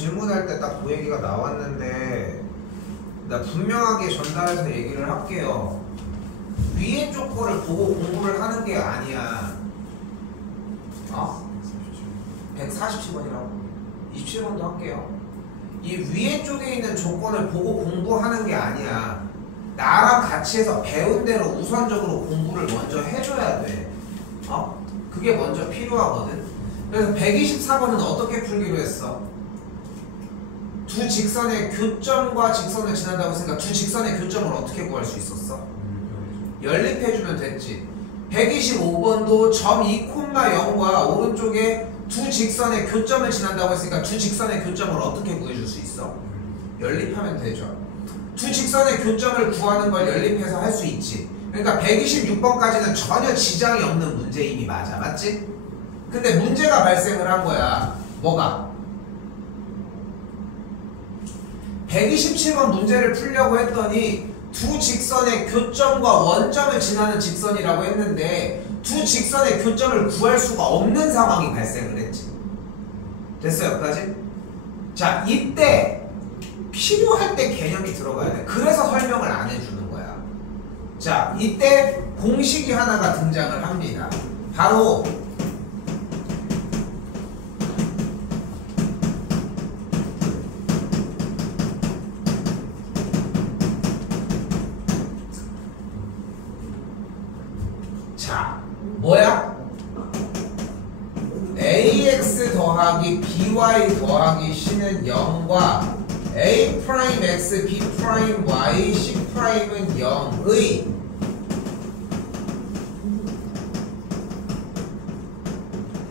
질문할 때 딱 그 얘기가 나왔는데 나 분명하게 전달해서 얘기를 할게요. 위에 쪽 거를 보고 공부를 하는 게 아니야. 147번이라고. 27번도 할게요. 이 위에 쪽에 있는 조건을 보고 공부하는 게 아니야. 나랑 같이 해서 배운 대로 우선적으로 공부를 먼저 해줘야 돼. 그게 먼저 필요하거든. 그래서 124번은 어떻게 풀기로 했어? 두 직선의 교점과 직선을 지난다고 했으니까 두 직선의 교점을 어떻게 구할 수 있었어? 연립해주면 됐지. 125번도 점 2,0과 오른쪽에 두 직선의 교점을 지난다고 했으니까 두 직선의 교점을 어떻게 구해줄 수 있어? 연립하면 되죠. 두 직선의 교점을 구하는 걸 연립해서 할 수 있지. 그러니까 126번까지는 전혀 지장이 없는 문제임이 맞지? 근데 문제가 발생을 한 거야. 뭐가? 127번 문제를 풀려고 했더니 두 직선의 교점과 원점을 지나는 직선이라고 했는데 두 직선의 교점을 구할 수가 없는 상황이 발생을 했지. 됐어요? 여기까지? 자, 이때 필요할 때 개념이 들어가야 돼. 그래서 설명을 안 해주는 거야. 자, 이때 공식이 하나가 등장을 합니다. 바로 뭐야? ax 더하기 by 더하기 c는 0과 a 프라임 x b 프라임 y c 프라임은 0의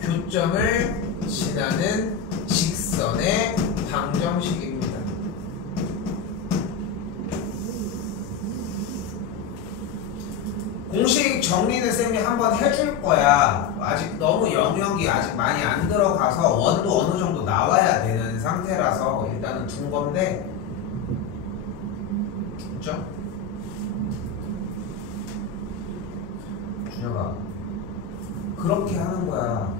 교점을 지나는 직선의 방정식입니다. 공식 정리는 쌤이 한번 해줄 거야. 아직 너무 영역이 아직 많이 안 들어가서 원도 어느 정도 나와야 되는 상태라서 일단은 둔 건데, 그죠? 준혁아, 그렇게 하는 거야.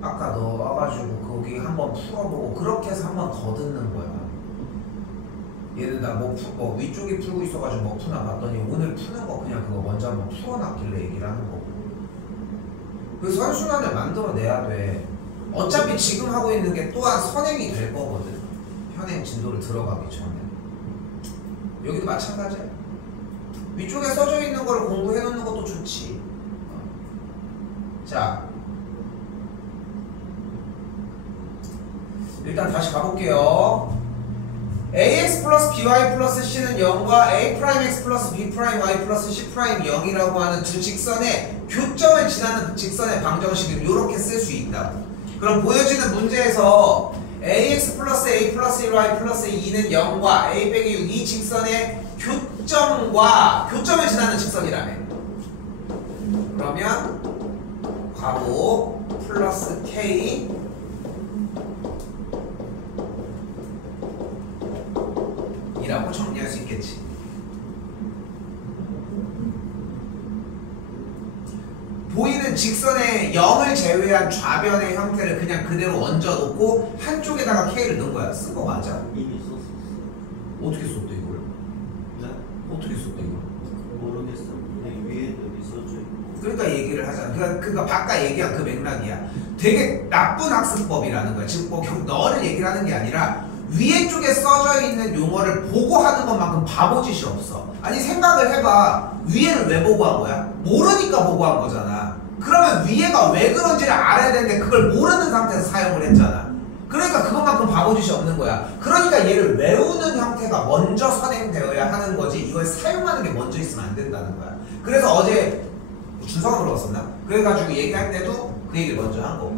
아까 너 와가지고 거기 한번 풀어보고 그렇게 해서 한번 더 듣는 거야. 얘는 나 뭐 위쪽에 풀고 있어가지고 뭐 푸나 봤더니 오늘 푸는 거 그냥 그거 먼저 한번 풀어놨길래 얘기를 하는 거고. 그 선순환을 만들어내야 돼. 어차피 지금 하고 있는 게 또한 선행이 될 거거든. 현행 진도를 들어가기 전에. 여기도 마찬가지야. 위쪽에 써져 있는 걸 공부해 놓는 것도 좋지. 자, 일단 다시 가볼게요. ax 플러스 by 플러스 c는 0과 a 프라임 x 플러스 b 프라임 y 플러스 c 프라임 0이라고 하는 두 직선의 교점을 지나는 직선의 방정식을 이렇게 쓸 수 있다. 그럼 보여지는 문제에서 ax 플러스 a 플러스 1y 플러스 2는 0과 a 빼기 6 이 직선의 교점을 지나는 직선이라며. 그러면 괄호 플러스 k 이라고 정리할 수 있겠지. 보이는 직선의 0을 제외한 좌변의 형태를 그냥 그대로 얹어놓고 한쪽에다가 K를 넣은 거야. 쓴 거 맞아? 이미 썼었어. 어떻게 썼대 이걸? 네? 어떻게 썼대 이걸? 모르겠어. 그냥 위에 여기 써져 있고. 그러니까 얘기를 하잖아. 그러니까 바깥 얘기한 그 맥락이야. 되게 나쁜 학습법이라는 거야. 지금 뭐 너를 얘기를 하는 게 아니라 위에 쪽에 써져 있는 용어를 보고 하는 것만큼 바보짓이 없어. 아니 생각을 해봐. 위에를 왜 보고 한 거야? 모르니까 보고 한 거잖아. 그러면 위에가 왜 그런지를 알아야 되는데 그걸 모르는 상태에서 사용을 했잖아. 그러니까 그것만큼 바보짓이 없는 거야. 그러니까 얘를 외우는 형태가 먼저 선행되어야 하는 거지 이걸 사용하는 게 먼저 있으면 안 된다는 거야. 그래서 어제 준성을 물어봤었나? 그래가지고 얘기할 때도 그 얘기를 먼저 한 거고.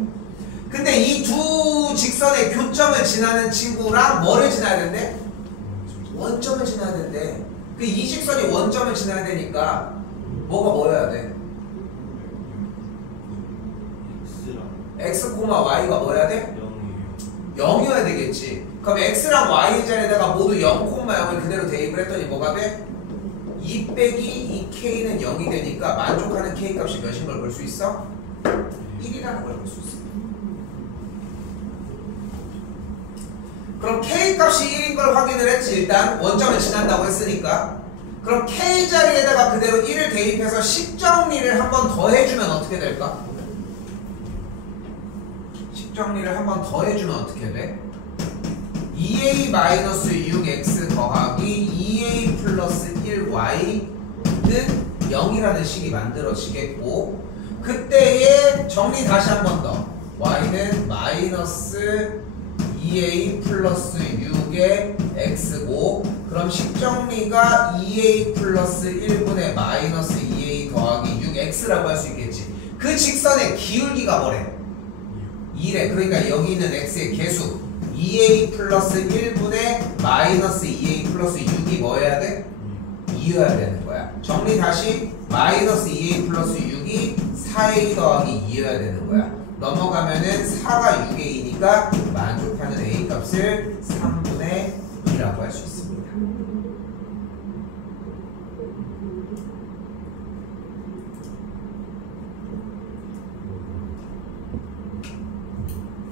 근데 이 두 직선의 교점을 지나는 친구랑 뭐를 지나야 된대? 원점을 지나야 된대. 그 이 직선이 원점을 지나야 되니까 뭐가 뭐여야 돼? x, y가 뭐여야 돼? 0이어야 되겠지. 그럼 x랑 y 자리에다가 모두 0, 0을 그대로 대입을 했더니 뭐가 돼? 2 빼기 2k는 0이 되니까 만족하는 k 값이 몇인 걸 볼 수 있어? 1이라는 걸 볼 수 있어. 그럼 K 값이 1인 걸 확인을 했지. 일단 원점을 지난다고 했으니까. 그럼 K 자리에다가 그대로 1을 대입해서 식정리를 한 번 더 해주면 어떻게 될까? 식정리를 한 번 더 해주면 어떻게 돼? 2a-6x 더하기 2a 플러스 1y는 0이라는 식이 만들어지겠고, 그때의 정리 다시 한 번 더. y는 마이너스 2a 플러스 6의 x고, 그럼 식정리가 2a 플러스 1분의 마이너스 2a 더하기 6x라고 할 수 있겠지. 그 직선의 기울기가 뭐래? 2래. 그러니까 여기 있는 x의 개수 2a 플러스 1분의 마이너스 2a 플러스 6이 뭐 해야 돼? 2여야 되는 거야. 정리 다시. 마이너스 2a 플러스 6이 4a 더하기 2여야 되는 거야. 넘어가면은 4가 6a니까 만족하는 a 값을 3분의 2라고 할 수 있습니다.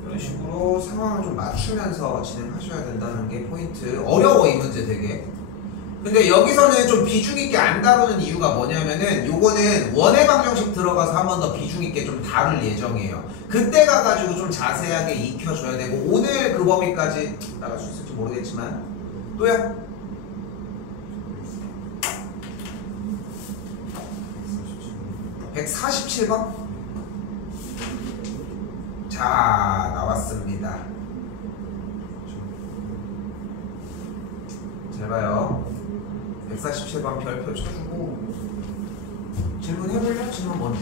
이런 식으로 상황을 좀 맞추면서 진행하셔야 된다는 게 포인트. 어려워 이 문제 되게. 근데 여기서는 좀 비중 있게 안 다루는 이유가 뭐냐면은 요거는 원의 방정식 들어가서 한 번 더 비중 있게 좀 다룰 예정이에요. 그때 가가지고 좀 자세하게 익혀줘야 되고, 오늘 그 범위까지 나갈 수 있을지 모르겠지만 또야? 147번? 자, 나왔습니다. 잘 봐요. 147번 별표 쳐주고 질문 해볼래? 질문 뭔데?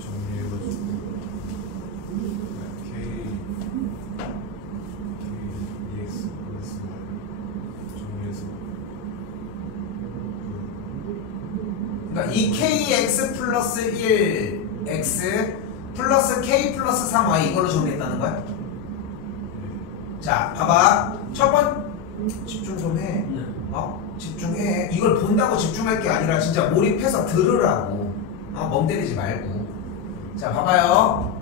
정리해가지고 KEX 플러스 Y 정리해서 그러니까 2KX 플러스 1X 플러스 K 플러스 3Y 이걸로 정리했다는 거야? 자, 봐봐. 첫 번 집중 좀 해. 집중해. 이걸 본다고 집중할 게 아니라 진짜 몰입해서 들으라고. 멍 때리지 말고. 자, 봐봐요.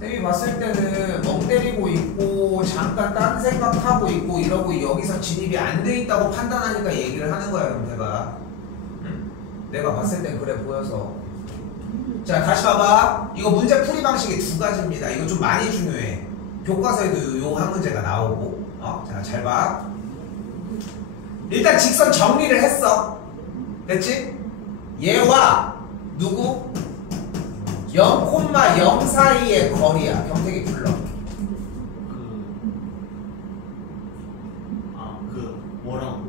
쌤이 봤을 때는 멍 때리고 있고 잠깐 딴 생각하고 있고 이러고 여기서 진입이 안 돼 있다고 판단하니까 얘기를 하는 거야, 형태가. 응? 내가 봤을 땐 그래 보여서. 자, 다시 봐봐. 이거 문제 풀이 방식이 두 가지입니다. 이거 좀 많이 중요해. 교과서에도 요 한 문제가 나오고. 자, 잘 봐. 일단 직선 정리를 했어. 됐지? 얘와 누구? 0,0 사이의 거리야. 경택이 불러. 뭐랑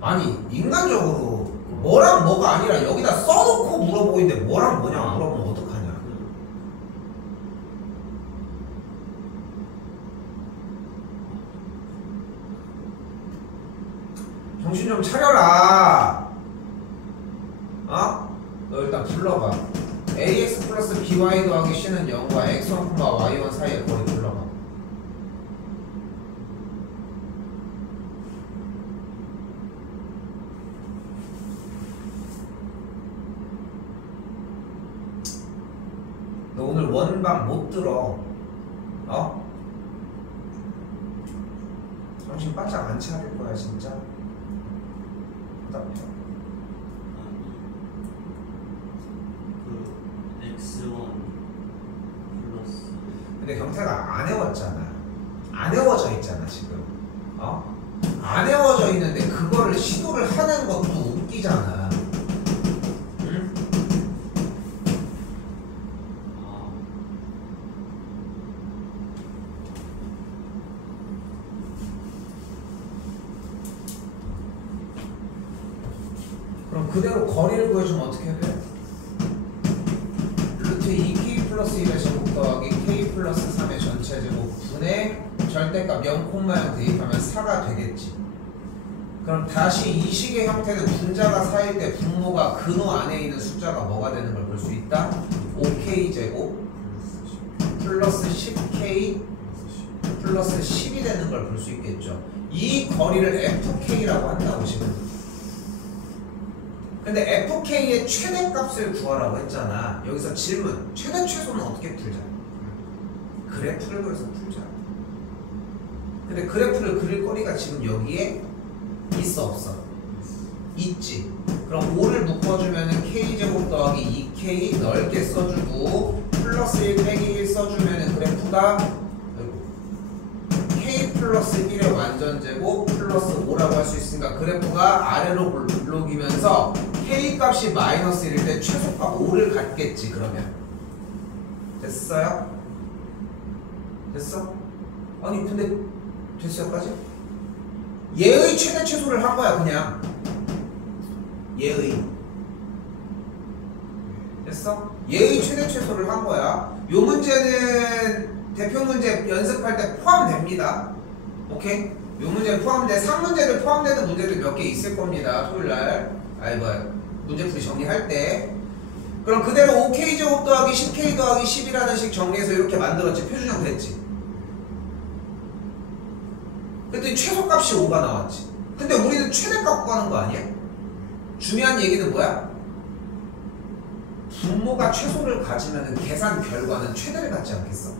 아니, 인간적으로 뭐랑 뭐가 아니라 여기다 써놓고 물어보고 있는데 뭐랑 뭐냐 물어보면 어떡하냐. 정신 좀 차려라. 너 일단 불러봐. ax 플러스 by 더하기 c는 0과 x1, y1 사이의 거리 불러봐. 너 오늘 원방 못 들어. 정신 바짝 안 차릴 거야 진짜. 답답해. X1 플러스 근데 경태가 안 외웠잖아. 안 외워져 있잖아 지금. 안 외워져 있는데 그거를 시도를 하는 것도 웃기잖아. 응? 그럼 그대로 거리를 구해주면 어떻게 돼? 루트 2k 플러스 1의 제곱 더하기 k 플러스 3의 전체 제곱 분의 절대값 0,0 대입하면 4가 되겠지. 그럼 다시 이 식의 형태는 분자가 쌓일 때 분모가 근호 안에 있는 숫자가 뭐가 되는 걸 볼 수 있다? 5k 제곱 플러스 10k 플러스 10이 되는 걸 볼 수 있겠죠. 이 거리를 fk라고 한다고 지금. 근데 fk의 최대값을 구하라고 했잖아. 여기서 질문, 최대 최소는 어떻게 풀자? 그래프를 그려서 풀자. 근데 그래프를 그릴 거리가 지금 여기에 있어 없어? 있지. 그럼 5를 묶어주면은 k제곱 더하기 2k 넓게 써주고 플러스 1 빼기 1 써주면은 그래프가 k 플러스 1의 완전제곱 플러스 5라고 할 수 있으니까 그래프가 아래로 굴러기면서 k 값이 마이너스 1일 때 최소값 5를 갖겠지. 그러면 됐어요? 됐어? 아니 근데 됐어요까지? 얘의 최대 최소를 한 거야 그냥. 얘의 됐어? 얘의 최대 최소를 한 거야. 요 문제는 대표 문제 연습할 때 포함됩니다. 오케이? 요 문제 포함돼. 3문제를 포함되는 문제들 몇 개 있을 겁니다. 토요일날 문제풀이 정리할 때. 그럼 그대로 5k제곱 더하기 10k 더하기 10이라는 식 정리해서 이렇게 만들었지. 표준형 됐지. 그랬더니 최소값이 5가 나왔지. 근데 우리는 최대값 구하는 거 아니야? 중요한 얘기는 뭐야? 분모가 최소를 가지면 계산 결과는 최대를 갖지 않겠어?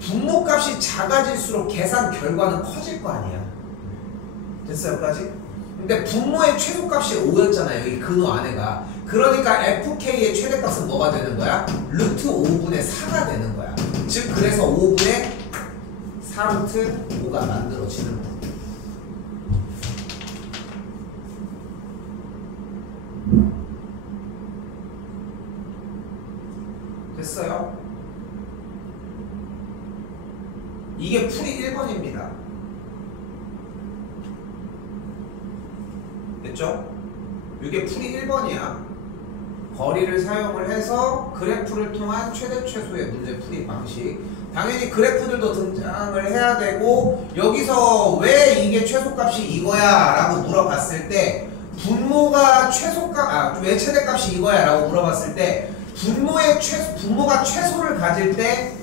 분모값이 작아질수록 계산 결과는 커질 거 아니야. 됐어요까지? 근데 분모의 최소값이 5였잖아요. 여기 근호 안에가. 그러니까 fk의 최대값은 뭐가 되는 거야? 루트 5분의 4가 되는 거야. 즉 그래서 5분의 4루트 5가 만들어지는 거야. 됐어요? 이게 풀이 1번입니다. 됐죠? 이게 풀이 1번이야. 거리를 사용을 해서 그래프를 통한 최대 최소의 문제 풀이 방식. 당연히 그래프들도 등장을 해야 되고 여기서 왜 이게 최소값이 이거야 라고 물어봤을 때 분모가 왜 최대값이 이거야 라고 물어봤을 때 분모가 최소를 가질 때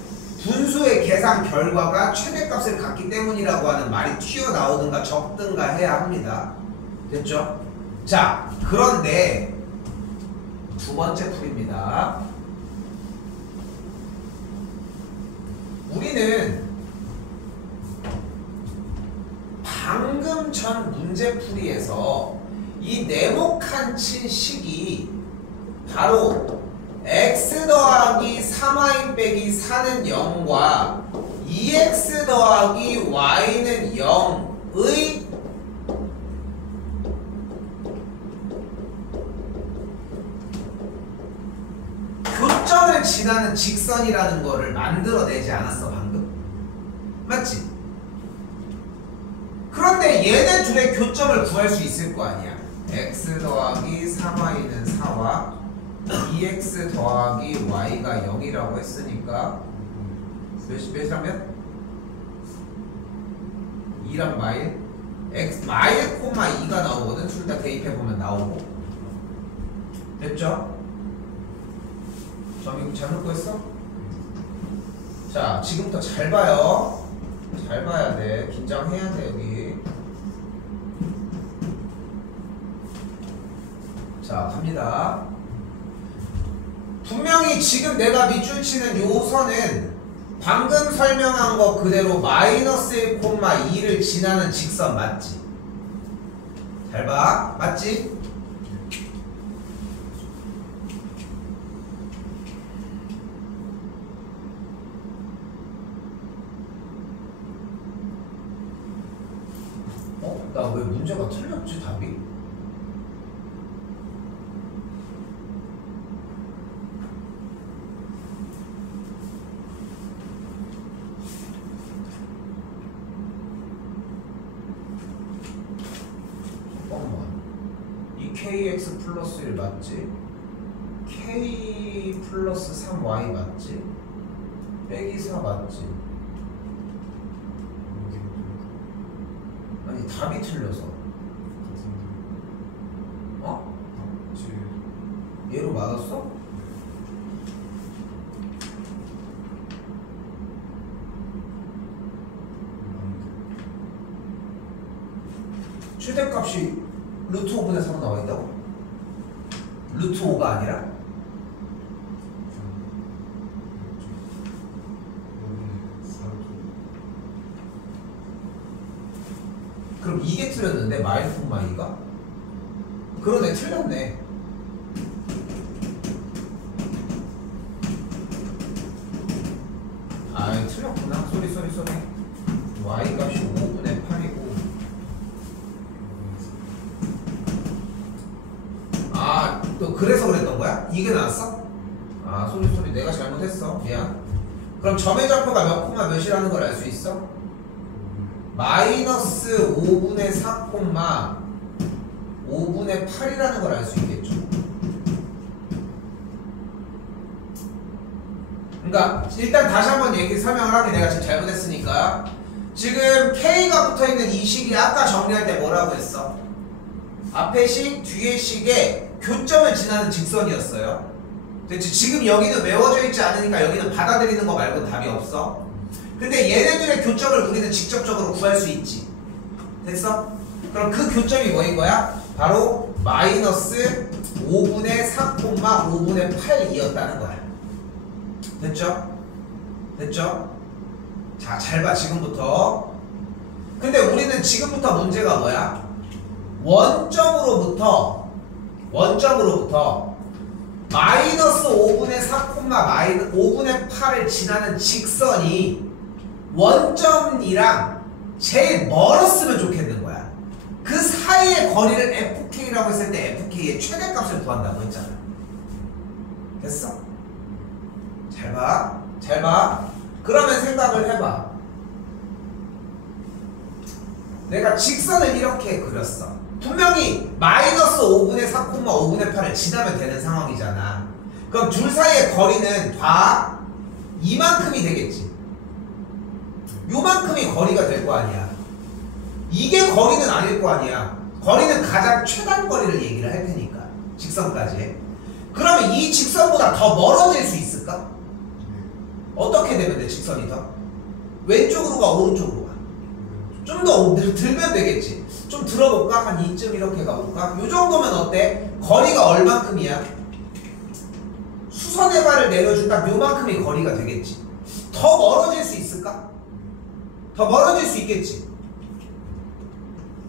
분수의 계산 결과가 최대값을 갖기 때문이라고 하는 말이 튀어나오든가 적든가 해야 합니다. 됐죠? 자, 그런데 두 번째 풀입니다. 우리는 방금 전 문제풀이에서 이 네모칸 친 식이 바로 x 더하기 3y 빼기 4는 0과 2x 더하기 y는 0의 교점을 지나는 직선이라는 거를 만들어내지 않았어 방금? 맞지? 그런데 얘네 둘의 교점을 구할 수 있을 거 아니야. x 더하기 3y는 4와 2x 더하기 y가 0이라고 했으니까 몇이랑 몇? 2랑 마일? 마일 콤마 2가 나오거든. 둘 다 대입해보면 나오고. 됐죠? 점 이거 잘못 구했어? 자, 지금부터 잘 봐요. 잘 봐야 돼. 긴장해야 돼 여기. 자, 갑니다. 분명히 지금 내가 밑줄 치는 요 선은 방금 설명한 거 그대로 마이너스 1, 2를 지나는 직선 맞지? 잘 봐. 맞지? 나 왜 문제가 틀렸지 답이? 이 kx 플러스 1 맞지? k 플러스 3y 맞지? 빼기 4 맞지? 아니 답이 틀려서 어? 얘로 맞았어? 최대값이 루트 5분의 3 나와 있다고? 루트 5가 아니라? 5분의 4죠. 그럼 이게 틀렸는데 마이너스 마이가? 그러네, 틀렸네. 아이, 틀렸구나. 쏘리. y 값이 5분의 8이고. 아, 또 그래서 그랬던 거야? 이게 나왔어? 아, 쏘리. 내가 잘못했어. 미안. 그럼 점의 좌표가 몇 콤마 몇이라는 걸 알 수 있어? 마이너스 5분의 4 콤마 5분의 8이라는 걸 알 수 있겠죠. 그러니까 일단 다시 한번 설명을 하게. 내가 지금 잘못했으니까. 지금 K가 붙어있는 이 식이 아까 정리할 때 뭐라고 했어? 앞에 식, 뒤에 식에 교점을 지나는 직선이었어요. 됐지? 지금 여기는 외워져 있지 않으니까 여기는 받아들이는 거 말고 답이 없어. 근데 얘네들의 교점을 우리는 직접적으로 구할 수 있지. 됐어? 그럼 그 교점이 뭐인 거야? 바로 마이너스 5분의 4 콤마 5분의 8이었다는 거야. 됐죠? 자, 잘 봐, 지금부터. 근데 우리는 지금부터 문제가 뭐야? 원점으로부터 마이너스 5분의 4 콤마 5분의 8을 지나는 직선이 원점이랑 제일 멀었으면 좋겠는 거야. 그 사이의 거리를 FK라고 했을 때 FK의 최대값을 구한다고 했잖아. 됐어? 잘 봐. 그러면 생각을 해봐. 내가 직선을 이렇게 그렸어. 분명히 마이너스 5분의 4 콤마 5분의 8을 지나면 되는 상황이잖아. 그럼 둘 사이의 거리는 다 이만큼이 되겠지. 요만큼이 거리가 될 거 아니야. 이게 거리는 아닐 거 아니야. 거리는 가장 최단 거리를 얘기를 할 테니까. 직선까지. 그러면 이 직선보다 더 멀어질 수 있을까? 어떻게 되면 돼, 직선이 더? 왼쪽으로 가, 오른쪽으로 가? 좀 더 들면 되겠지. 좀 들어볼까? 한 이쯤 이렇게 가볼까? 요 정도면 어때? 거리가 얼만큼이야? 수선의 발을 내려줄 딱 요만큼이 거리가 되겠지. 더 멀어질 수 있을까? 더 멀어질 수 있겠지.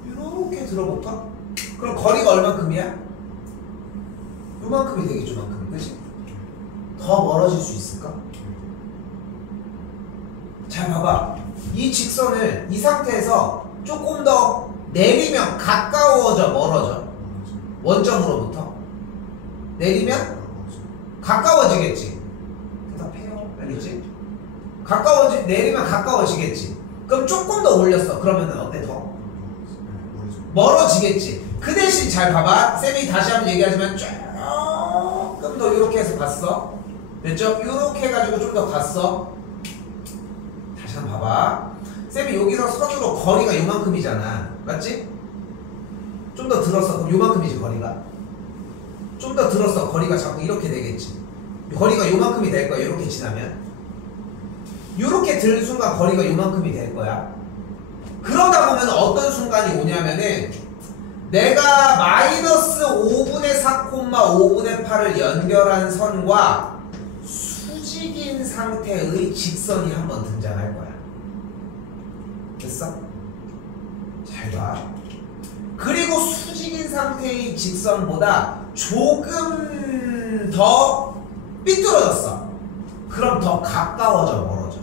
이렇게 들어볼까? 그럼 거리가 얼만큼이야? 요만큼이 되겠죠, 요만큼. 그치? 더 멀어질 수 있을까? 잘 봐봐. 이 직선을 이 상태에서 조금 더 내리면 가까워져, 멀어져? 원점으로부터 내리면 가까워지겠지. 대답해요. 알겠지? 내리면 가까워지겠지. 그럼 조금 더 올렸어. 그러면 어때? 더 멀어지겠지. 그 대신 잘 봐봐. 쌤이 다시 한번 얘기하지만 조금 더 이렇게 해서 갔어. 됐죠? 이렇게 해가지고 좀 더 갔어. 다시 한번 봐봐. 쌤이 여기서 선으로 거리가 요만큼이잖아. 맞지? 좀 더 들었어. 그럼 요만큼이지, 거리가. 좀 더 들었어. 거리가 자꾸 이렇게 되겠지. 거리가 요만큼이 될 거야. 이렇게 지나면. 이렇게 들 순간 거리가 요만큼이 될 거야. 그러다 보면 어떤 순간이 오냐면은 내가 마이너스 5분의 4 콤마 5분의 8을 연결한 선과 수직인 상태의 직선이 한번 등장할 거야. 됐어? 잘 봐. 그리고 수직인 상태의 직선보다 조금 더 삐뚤어졌어. 그럼 더 가까워져, 멀어져?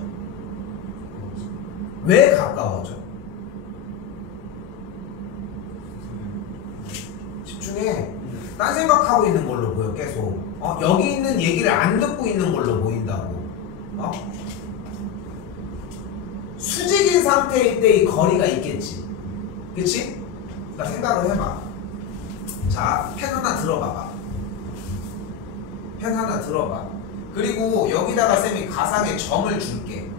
왜 가까워져? 집중해. 딴 생각하고 있는 걸로 보여, 계속. 여기 있는 얘기를 안 듣고 있는 걸로 보인다고. 수직인 상태일 때 이 거리가 있겠지. 그치? 그러니까 생각을 해봐. 자, 펜 하나 들어봐봐. 펜 하나 들어봐. 그리고 여기다가 쌤이 가상의 점을 줄게.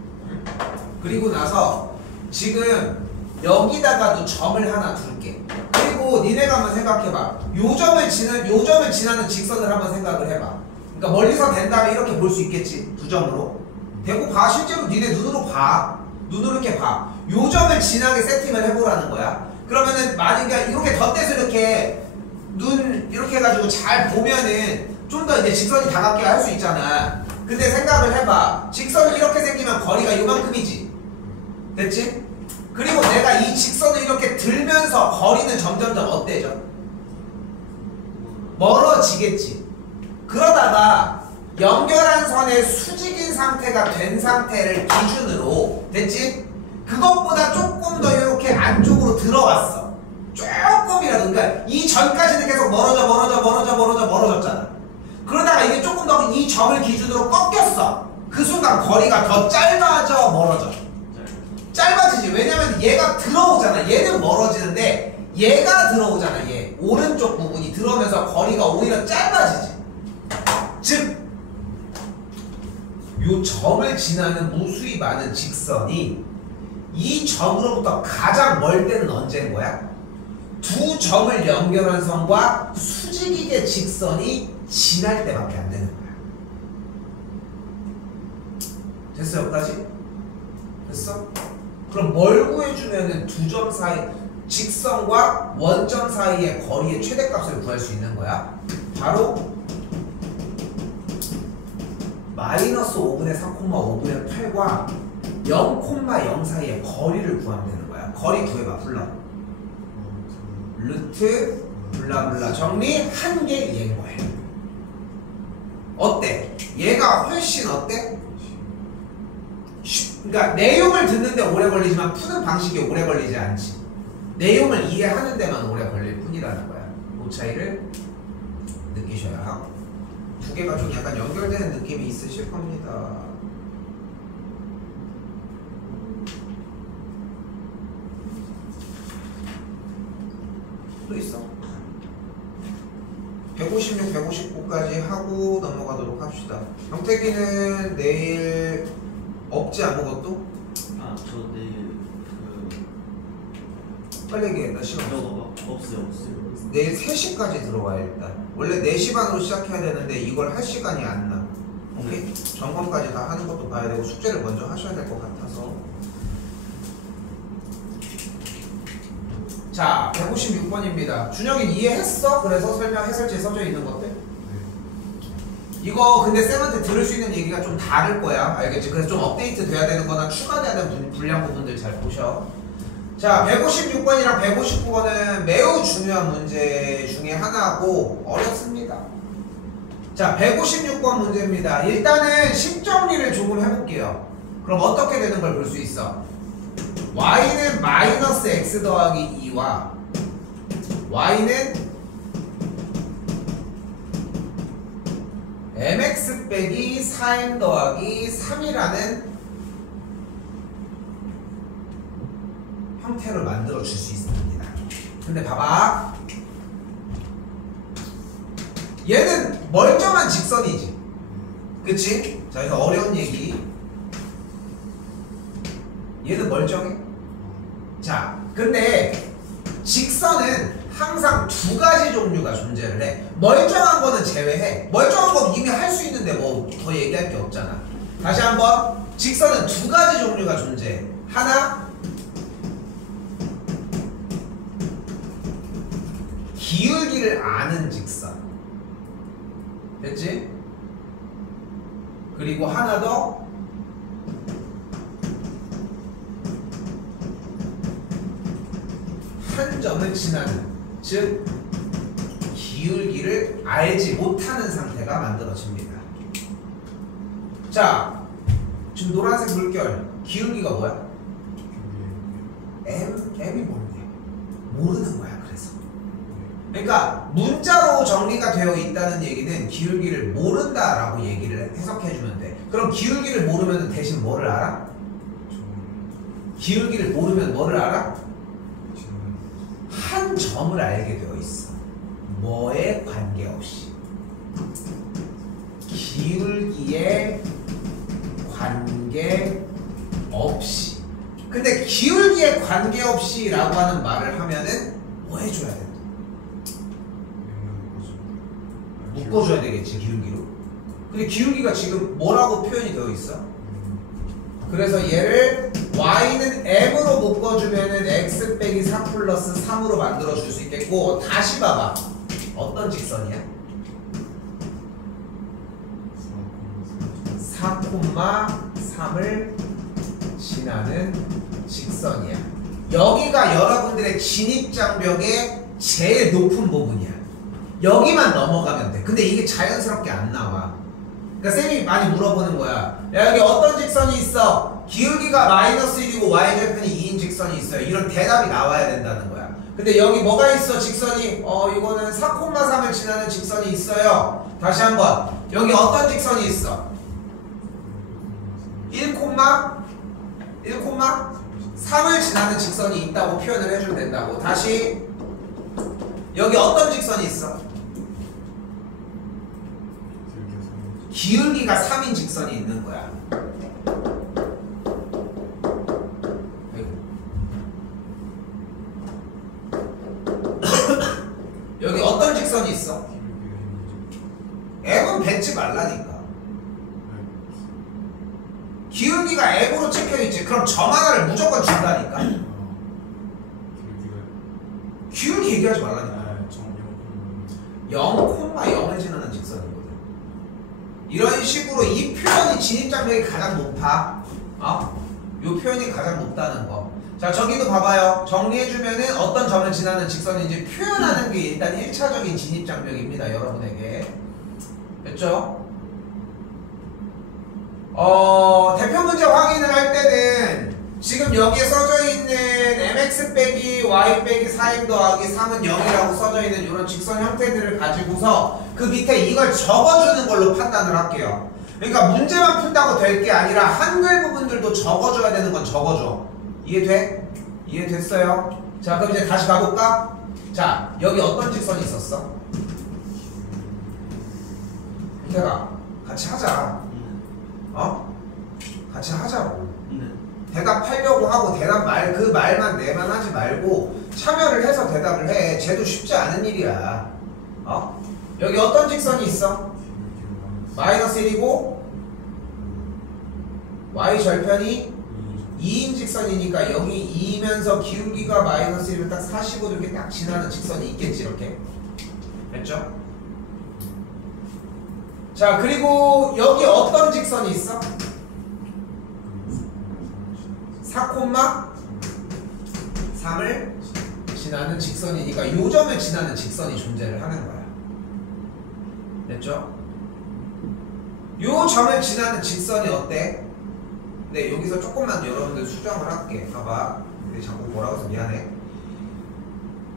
그리고 나서 지금 여기다가도 점을 하나 둘게. 그리고 니네가 한번 생각해봐. 요 점을 지나는 직선을 한번 생각을 해봐. 그러니까 멀리서 된다면 이렇게 볼 수 있겠지. 두 점으로. 되고 봐. 실제로 니네 눈으로 봐. 눈으로 이렇게 봐. 요 점을 지나게 세팅을 해보라는 거야. 그러면은 만약에 이렇게 덧대서 이렇게 눈 이렇게 해가지고 잘 보면은 좀 더 이제 직선이 다가게 할 수 있잖아. 근데 생각을 해봐. 직선이 이렇게 생기면 거리가 이만큼이지. 됐지? 그리고 내가 이 직선을 이렇게 들면서 거리는 점점점 어때져? 멀어지겠지. 그러다가 연결한 선의 수직인 상태가 된 상태를 기준으로 됐지? 그것보다 조금 더 이렇게 안쪽으로 들어왔어. 조금이라도. 그러니까 이 전까지는 계속 멀어졌잖아. 그러다가 이게 조금 더 이 점을 기준으로 꺾였어. 그 순간 거리가 더 짧아져, 멀어져? 짧아지지. 왜냐면 얘가 들어오잖아. 얘는 멀어지는데 얘가 들어오잖아. 얘 오른쪽 부분이 들어오면서 거리가 오히려 짧아지지. 즉 요 점을 지나는 무수히 많은 직선이 이 점으로부터 가장 멀 때는 언제인 거야? 두 점을 연결한 선과 수직이게 직선이 지날 때밖에 안 되는 거야. 됐어? 여기까지? 됐어? 그럼 뭘 구해주면은 두 점 사이 직선과 원점 사이의 거리의 최대값을 구할 수 있는 거야? 바로 마이너스 5분의 3,5분의 8과 0,0 사이의 거리를 구하면 되는 거야. 거리 구해봐. 불러. 루트 블라블라 정리한 게 얘인 거야. 어때? 얘가 훨씬 어때? 그러니까 내용을 듣는데 오래 걸리지만 푸는 방식이 오래 걸리지 않지. 내용을 이해하는 데만 오래 걸릴 뿐이라는 거야. 그 차이를 느끼셔야 하고. 두 개가 좀 약간 연결되는 느낌이 있으실 겁니다. 또 있어. 156, 159까지 하고 넘어가도록 합시다. 영택이는 내일 없지 아무것도? 저 내일 빨리 얘기해. 나 시간 없어. 없어요. 내일 3시까지 들어와 일단. 원래 4시 반으로 시작해야 되는데 이걸 할 시간이 안 나. 오케이? 점검까지 다 하는 것도 봐야 되고 숙제를 먼저 하셔야 될 것 같아서. 자, 156번입니다. 준영이 이해했어? 그래서 설명 해설지에 써져 있는 것들? 이거 근데 쌤한테 들을 수 있는 얘기가 좀 다를 거야. 알겠지? 그래서 좀 업데이트 돼야 되는 거나 추가돼야 되는 분량 부분들 잘 보셔. 자, 156번이랑 159번은 매우 중요한 문제 중에 하나고 어렵습니다. 자, 156번 문제입니다. 일단은 식정리를 조금 해볼게요. 그럼 어떻게 되는 걸 볼 수 있어? y는 마이너스 x 더하기 2와 y는 mx 빼기 4m 더하기 3이라는 형태를 만들어 줄 수 있습니다. 근데 봐봐. 얘는 멀쩡한 직선이지. 그치? 자, 그래서 어려운 얘기. 얘는 멀쩡해. 자, 근데 직선은 항상 두 가지 종류가 존재를 해. 멀쩡한 거는 제외해. 멀쩡한 건 이미 할 수 있는데 뭐 더 얘기할 게 없잖아. 다시 한번. 직선은 두 가지 종류가 존재해. 하나, 기울기를 아는 직선. 됐지? 그리고 하나 더, 한 점을 지나는, 즉 기울기를 알지 못하는 상태가 만들어집니다. 자, 지금 노란색 물결 기울기가 뭐야? m이 뭔데? 모르는 거야. 그래서 그러니까 문자로 정리가 되어 있다는 얘기는 기울기를 모른다라고 얘기를 해석해주면 돼. 그럼 기울기를 모르면 대신 뭐를 알아? 기울기를 모르면 뭐를 알아? 한 점을 알게 되어 있어. 뭐에 관계없이. 기울기에 관계없이. 근데 기울기에 관계없이 라고 하는 말을 하면은 뭐 해줘야 돼? 묶어줘야 되겠지, 기울기로. 근데 기울기가 지금 뭐라고 표현이 되어 있어? 그래서 얘를 y는 m으로 묶어주면은 x 빼기 4 플러스 3으로 만들어줄 수 있겠고 다시 봐봐. 어떤 직선이야? 4,3을 지나는 직선이야. 여기가 여러분들의 진입장벽의 제일 높은 부분이야. 여기만 넘어가면 돼. 근데 이게 자연스럽게 안 나와. 그러니까 쌤이 많이 물어보는 거야. 야, 여기 어떤 직선이 있어? 기울기가 마이너스 1이고 y절편이 2인 직선이 있어요. 이런 대답이 나와야 된다는 거야. 근데 여기 뭐가 있어? 직선이 이거는 4,3을 지나는 직선이 있어요. 다시 한번 여기 어떤 직선이 있어? 1,3을 지나는 직선이 있다고 표현을 해주면 된다고. 다시 여기 어떤 직선이 있어? 기울기가 3인 직선이 있는 거야. 여기 어떤 직선이 있어? M은 뱉지 말라니까. 기울기가 M으로 찍혀있지. 그럼 점 하나를 무조건 준다니까. 기울기 얘기하지 말라니까. 0,0을 지나는 직선이거든. 이런 식으로 이 표현이 진입장벽이 가장 높아. 이 표현이 가장 높다는 거. 자, 저기도 봐봐요. 정리해주면은 어떤 점을 지나는 직선인지 표현하는 게 일단 1차적인 진입장벽입니다. 여러분에게. 됐죠? 대표 문제 확인을 할 때는 지금 여기에 써져 있는 mx 빼기 y 빼기 4m 더하기 3은 0이라고 써져 있는 이런 직선 형태들을 가지고서 그 밑에 이걸 적어주는 걸로 판단을 할게요. 그러니까 문제만 푼다고 될 게 아니라 한글 부분들도 적어줘야 되는 건 적어줘. 이해돼? 이해됐어요? 자, 그럼 이제 다시 가볼까? 자, 여기 어떤 직선이 있었어? 태가 같이 하자. 같이 하자고. 대답하려고 하고 그 말만 내만 하지 말고 참여를 해서 대답을 해. 쟤도 쉽지 않은 일이야. 여기 어떤 직선이 있어? 마이너스 1이고 y 절편이 2인 직선이니까 여기 2이면서 기울기가 마이너스 1이면 딱 45도 이렇게 딱 지나는 직선이 있겠지. 이렇게. 됐죠? 자, 그리고 여기 어떤 직선이 있어? 4,3을 지나는 직선이니까 요 점을 지나는 직선이 존재를 하는 거야. 됐죠? 요 점을 지나는 직선이 어때? 네, 여기서 조금만 여러분들 수정을 할게. 봐봐. 근데 자꾸 뭐라고 해서 미안해.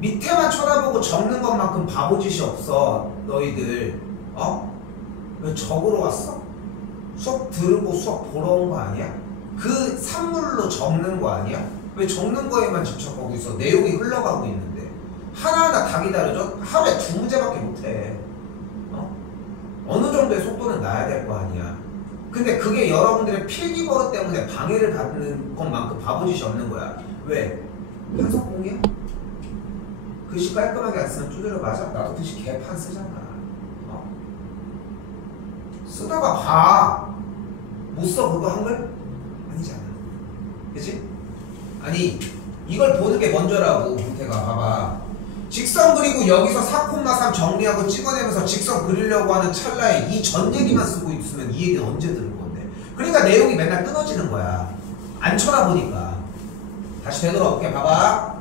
밑에만 쳐다보고 적는 것만큼 바보짓이 없어. 너희들. 왜 적으러 왔어? 수업 들으고 수업 보러 온 거 아니야? 그 산물로 적는 거 아니야? 왜 적는 거에만 집착하고 있어? 내용이 흘러가고 있는데. 하나하나 다 기다려줘? 하루에 2문제밖에 못해. 어느 정도의 속도는 나야 될 거 아니야. 근데 그게 여러분들의 필기 버릇 때문에 방해를 받는 것만큼 바보짓이 없는 거야. 왜? 판석공이야? 글씨 깔끔하게 안 쓰면 두드려 맞아? 나도 글씨 개판 쓰잖아. 쓰다가 봐. 못 써 그거 한글? 아니잖아. 그치? 아니 이걸 보는 게 먼저라고. 문태가 봐봐. 직선 그리고 여기서 4,3 정리하고 찍어내면서 직선 그리려고 하는 찰나에 이 전 얘기만 쓰고 있으면 이 얘기는 언제 들을 건데. 그러니까 내용이 맨날 끊어지는 거야. 안 쳐다보니까. 다시 되돌아올게. 봐봐.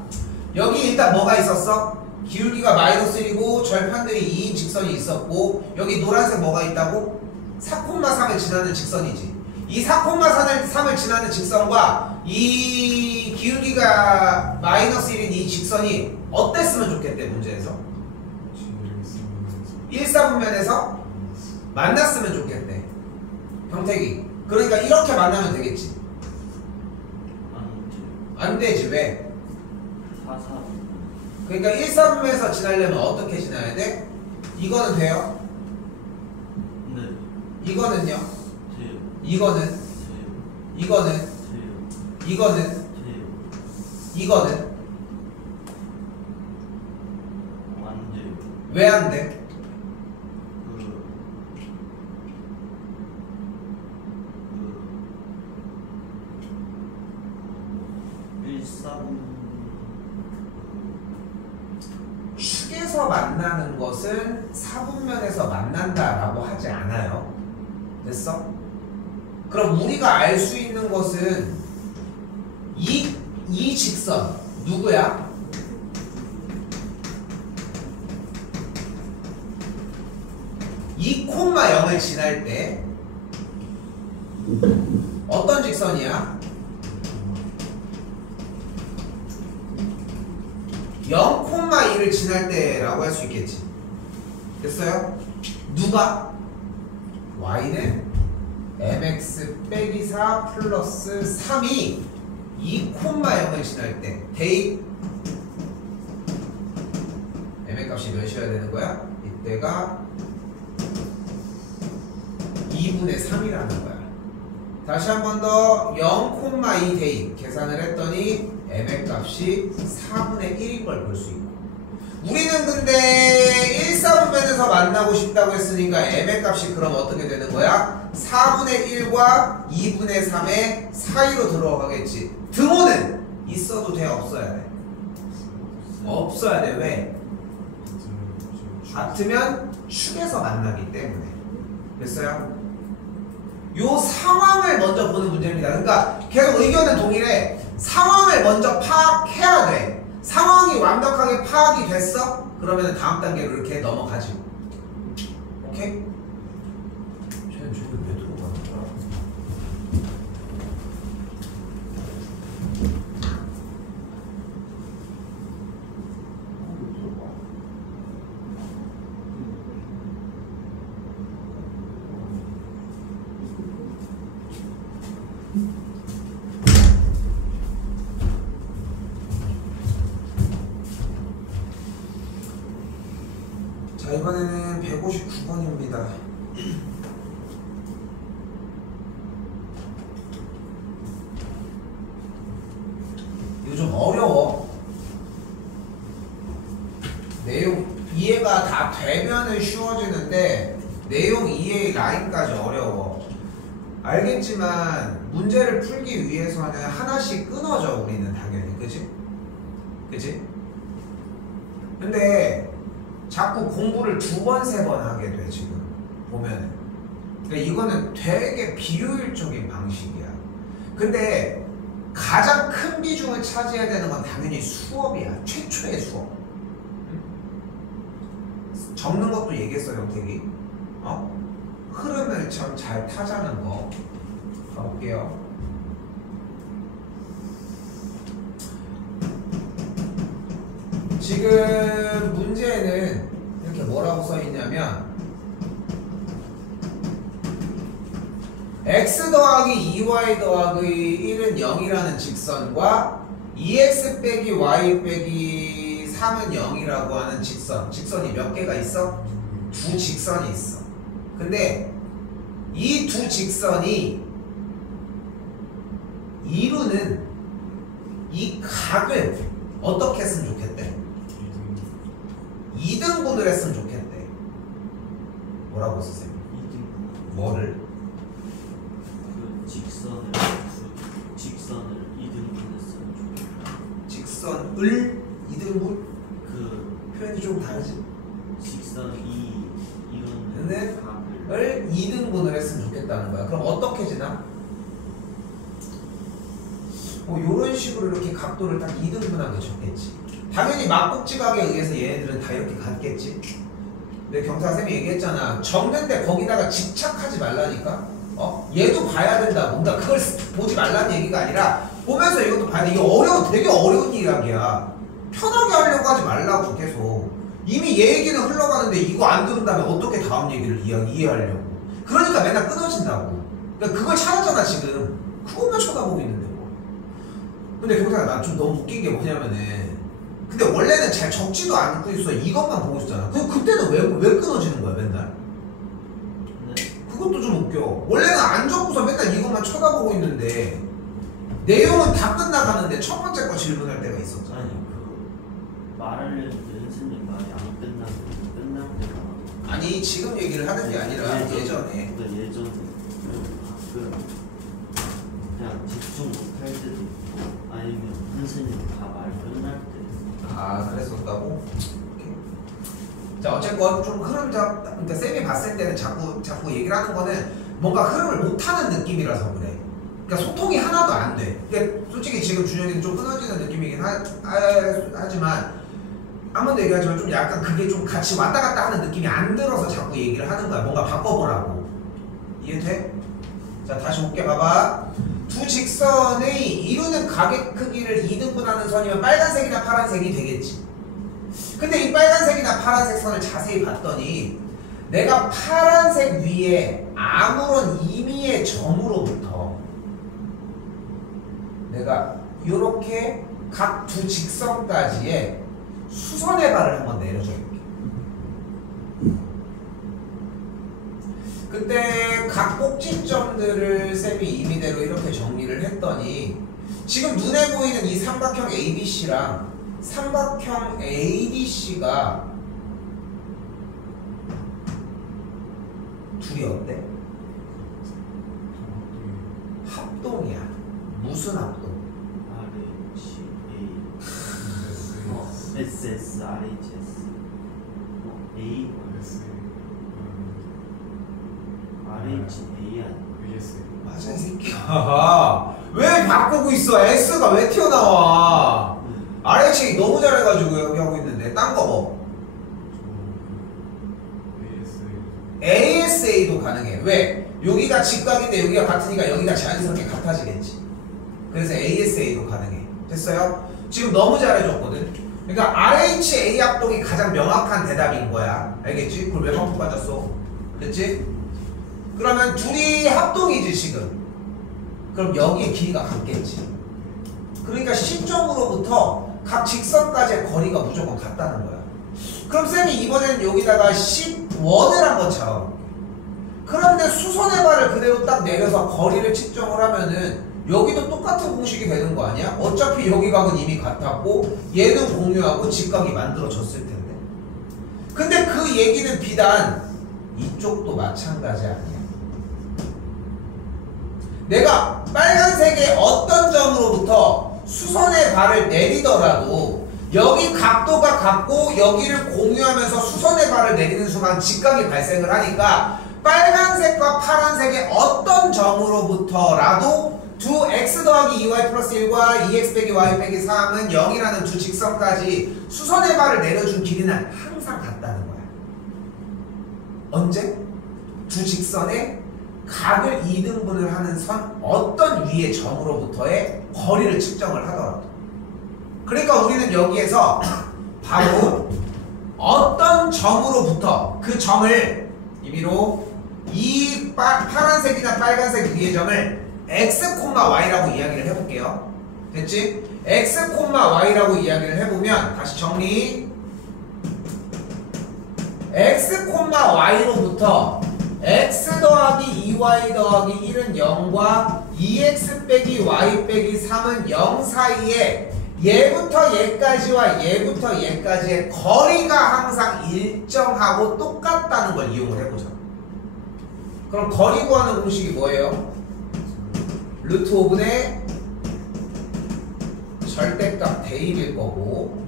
여기 일단 뭐가 있었어? 기울기가 마이너스 1이고 절편들이 2인 직선이 있었고 여기 노란색 뭐가 있다고? 4,3을 지나는 직선이지. 이 4,3을 지나는 직선과 이 기울기가 마이너스 1인 이 직선이 어땠으면 좋겠대. 문제에서 1사분면에서 만났으면 좋겠대. 평택이. 그러니까 이렇게 만나면 되겠지. 안 되지. 왜? 4, 4. 그러니까 1사분면에서 지나려면 어떻게 지나야 돼? 이거는 돼요? 네. 이거는요? 돼요. 이거는? 돼요. 이거는? 돼요. 이거는? 돼요. 이거는? 안 돼요. 왜 안 돼? 1,4분 축에서 만나는 것은 사분면에서 만난다라고 하지 않아요. 됐어? 그럼 우리가 알 수 있는 것은 이 직선 누구야? 이 콤마 0을 지날 때 어떤 직선이야? 0,2를 지날 때라고 할 수 있겠지. 됐어요? 누가? y는 mx 빼기 4 플러스 3이 2,0을 지날 때 대입 m의 값이 몇이어야 되는 거야? 이때가 2분의 3이라는 거야. 다시 한 번 더 0,2 대입 계산을 했더니 m의 값이 4분의 1인 걸 볼 수 있고, 우리는 근데 1,4분면에서 만나고 싶다고 했으니까 m의 값이 그럼 어떻게 되는 거야? 4분의 1과 2분의 3의 사이로 들어가겠지. 등호는 있어도 돼, 없어야 돼? 없어야 돼. 왜? 같으면 축에서 만나기 때문에. 됐어요? 요 상황을 먼저 보는 문제입니다. 그러니까 계속 의견은 동일해. 상황을 먼저 파악해야 돼. 상황이 완벽하게 파악이 됐어? 그러면 다음 단계로 이렇게 넘어가지. 오케이? 쟤는 저기 왜 들어가는 거야? 자, 이번에는 159번입니다. 이거 좀 어려워. 내용 이해가 다 되면은 쉬워지는데 내용 이해 라인까지 어려워. 알겠지만 문제를 풀기 위해서는 하나씩 끊어져, 우리는 당연히. 그치? 그치? 근데 자꾸 공부를 2번, 3번 하게 돼, 지금 보면은. 그러니까 이거는 되게 비효율적인 방식이야. 근데 가장 큰 비중을 차지해야 되는 건 당연히 수업이야. 최초의 수업. 적는 것도 얘기했어, 영택이. 흐름을 참 잘 타자는 거. 가볼게요. 지금 문제는 이렇게 뭐라고 써 있냐면 x 더하기 2y 더하기 1은 0이라는 직선과 2x 빼기 y 빼기 3은 0이라고 하는 직선이 몇 개가 있어? 두 직선이 있어. 근데 이 두 직선이 이루는 이 각을 어떻게 했으면 좋겠대? 2등분을 했으면 좋겠대. 뭐라고 쓰세요? 2등분. 뭐를? 그 직선을 2등분 했으면 좋겠다. 직선을 2등분? 그 표현이 좀 다르지? 직선 이런 네. 각을 을 2등분을 했으면 좋겠다는 거야. 그럼 어떻게 지나? 뭐 요런 식으로 이렇게 각도를 딱 2등분하게 줬겠지. 당연히 막국지각에 의해서 얘네들은 다 이렇게 갔겠지. 근데 경사쌤이 얘기했잖아. 적는데 거기다가 집착하지 말라니까. 얘도 봐야 된다. 뭔가 그걸 보지 말라는 얘기가 아니라 보면서 이것도 봐야 돼. 이게 되게 어려운 이야기야. 편하게 하려고 하지 말라고 계속. 이미 얘 얘기는 흘러가는데 이거 안 들은 다음에 어떻게 다음 얘기를 이해하려고. 그러니까 맨날 끊어진다고. 그러니까 그걸 찾았잖아 지금. 그것만 쳐다보고 있는데 뭐. 근데 경사가 나 좀 너무 웃긴 게 뭐냐면은, 근데 원래는 잘 적지도 않고 있어. 이것만 보고 있었잖아. 그때는 왜 끊어지는 거야 맨날? 네. 그것도 좀 웃겨. 원래는 안 적고서 맨날 이것만 쳐다보고 있는데 내용은 다 끝나가는데 첫 번째 거 질문할 때가 있었잖아. 아니 그 말하려는데 선생님 말이 안 끝난 데가 아니 지금 얘기를 하는 게 아니라 예전에. 예전에 그냥 집중 못할 때도 있고 아니면 선생님 다 말 끝날 때. 아 그랬었다고? 오케이. 자 어쨌건 좀 흐름 그러니까 쌤이 봤을 때는 자꾸 얘기를 하는 거는 뭔가 흐름을 못하는 느낌이라서 그래. 그러니까 소통이 하나도 안 돼. 그러니까 솔직히 지금 준혁이는 좀 끊어지는 느낌이긴 하지만 한 번도 얘기하지만 좀 약간 그게 좀 같이 왔다 갔다 하는 느낌이 안 들어서 자꾸 얘기를 하는 거야. 뭔가 바꿔보라고. 이해돼? 자 다시 볼게. 봐봐. 두 직선의 이루는 가격 크기를 2등분하는 선이면 빨간색이나 파란색이 되겠지. 근데 이 빨간색이나 파란색 선을 자세히 봤더니 내가 파란색 위에 아무런 임의의 점으로부터 내가 이렇게 각 두 직선까지의 수선의 발을 한번 내려줘 볼게. 그때 각 꼭지점들을 쌤이 임의대로 이렇게 정리를 했더니 지금 눈에 보이는 이 삼각형 ABC랑 삼각형 ADC가 둘이 어때? 합동이야. 무슨 합동? RHA SS RHS A RHA 맞아 이 새끼야. 왜 바꾸고 있어? S가 왜 튀어나와? RHA 너무 잘해가지고 여기 하고 있는데 딴 거 뭐? ASA도 가능해. 왜? 여기가 직각인데 여기가 같으니까 여기가 자연스럽게 같아지겠지. 그래서 ASA도 가능해. 됐어요? 지금 너무 잘해줬거든. 그러니까 RHA 합동이 가장 명확한 대답인 거야. 알겠지? 그걸 왜 반복 빠졌어? 됐지? 그러면 둘이 합동이지 지금. 그럼 여기의 길이가 같겠지. 그러니까 시점으로부터 각 직선까지의 거리가 무조건 같다는 거야. 그럼 쌤이 이번에는 여기다가 10원을 한번 잡아볼게. 그런데 수선의 발을 그대로 딱 내려서 거리를 측정을 하면은 여기도 똑같은 공식이 되는 거 아니야? 어차피 여기 각은 이미 같았고 얘는 공유하고 직각이 만들어졌을 텐데. 근데 그 얘기는 비단 이쪽도 마찬가지 아니야. 내가 빨간색의 어떤 점으로부터 수선의 발을 내리더라도 여기 각도가 같고 여기를 공유하면서 수선의 발을 내리는 순간 직각이 발생을 하니까 빨간색과 파란색의 어떤 점으로부터라도 두 x 더하기 2y 플러스 1과 2x 빼기 y 빼기 3은 0이라는 두 직선까지 수선의 발을 내려준 길이는 항상 같다는 거야. 언제? 두 직선의 각을 2등분을 하는 선 어떤 위의 점으로부터의 거리를 측정을 하더라도. 그러니까 우리는 여기에서 바로 어떤 점으로부터 그 점을 임의로 이 파란색이나 빨간색 위의 점을 x, y라고 이야기를 해볼게요. 됐지? x, y라고 이야기를 해보면 다시 정리. x, y로부터 x 더하기 2y 더하기 1은 0과 2x 빼기 y 빼기 3은 0 사이에 얘부터 얘까지와 얘부터 얘까지의 거리가 항상 일정하고 똑같다는 걸 이용을 해보자. 그럼 거리 구하는 공식이 뭐예요? 루트 5분의 절대값 대입일 거고,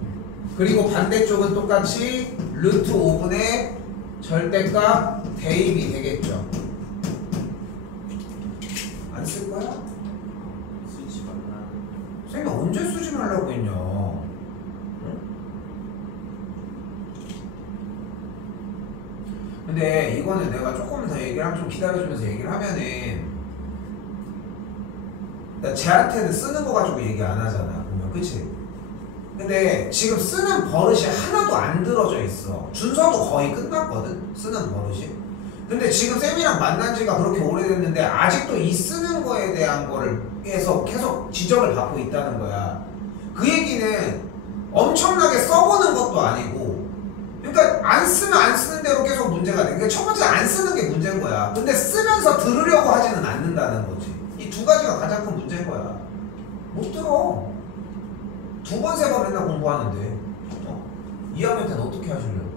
그리고 반대쪽은 똑같이 루트 5분의 절대값 대입이 되겠죠. 안 쓸 거야? 쓰지 말라. 쌤이 언제 쓰지 말라고 했냐? 응? 근데 이거는 내가 조금 더 얘기를 하면 좀 기다려주면서 얘기를 하면은 나 쟤한테는 쓰는 거 가지고 얘기 안 하잖아 보면. 그치? 근데 지금 쓰는 버릇이 하나도 안 들어져 있어. 준서도 거의 끝났거든 쓰는 버릇이. 근데 지금 쌤이랑 만난 지가 그렇게 오래됐는데 아직도 이 쓰는 거에 대한 거를 계속 지적을 받고 있다는 거야. 그 얘기는 엄청나게 써보는 것도 아니고, 그러니까 안 쓰면 안 쓰는 대로 계속 문제가 돼. 그러니까 첫 번째 안 쓰는 게 문제인 거야. 근데 쓰면서 들으려고 하지는 않는다는 거지. 이 두 가지가 가장 큰 문제인 거야. 못 들어. 두 번, 세 번 맨날 공부하는데 2학년 때는 어떻게 하시려고?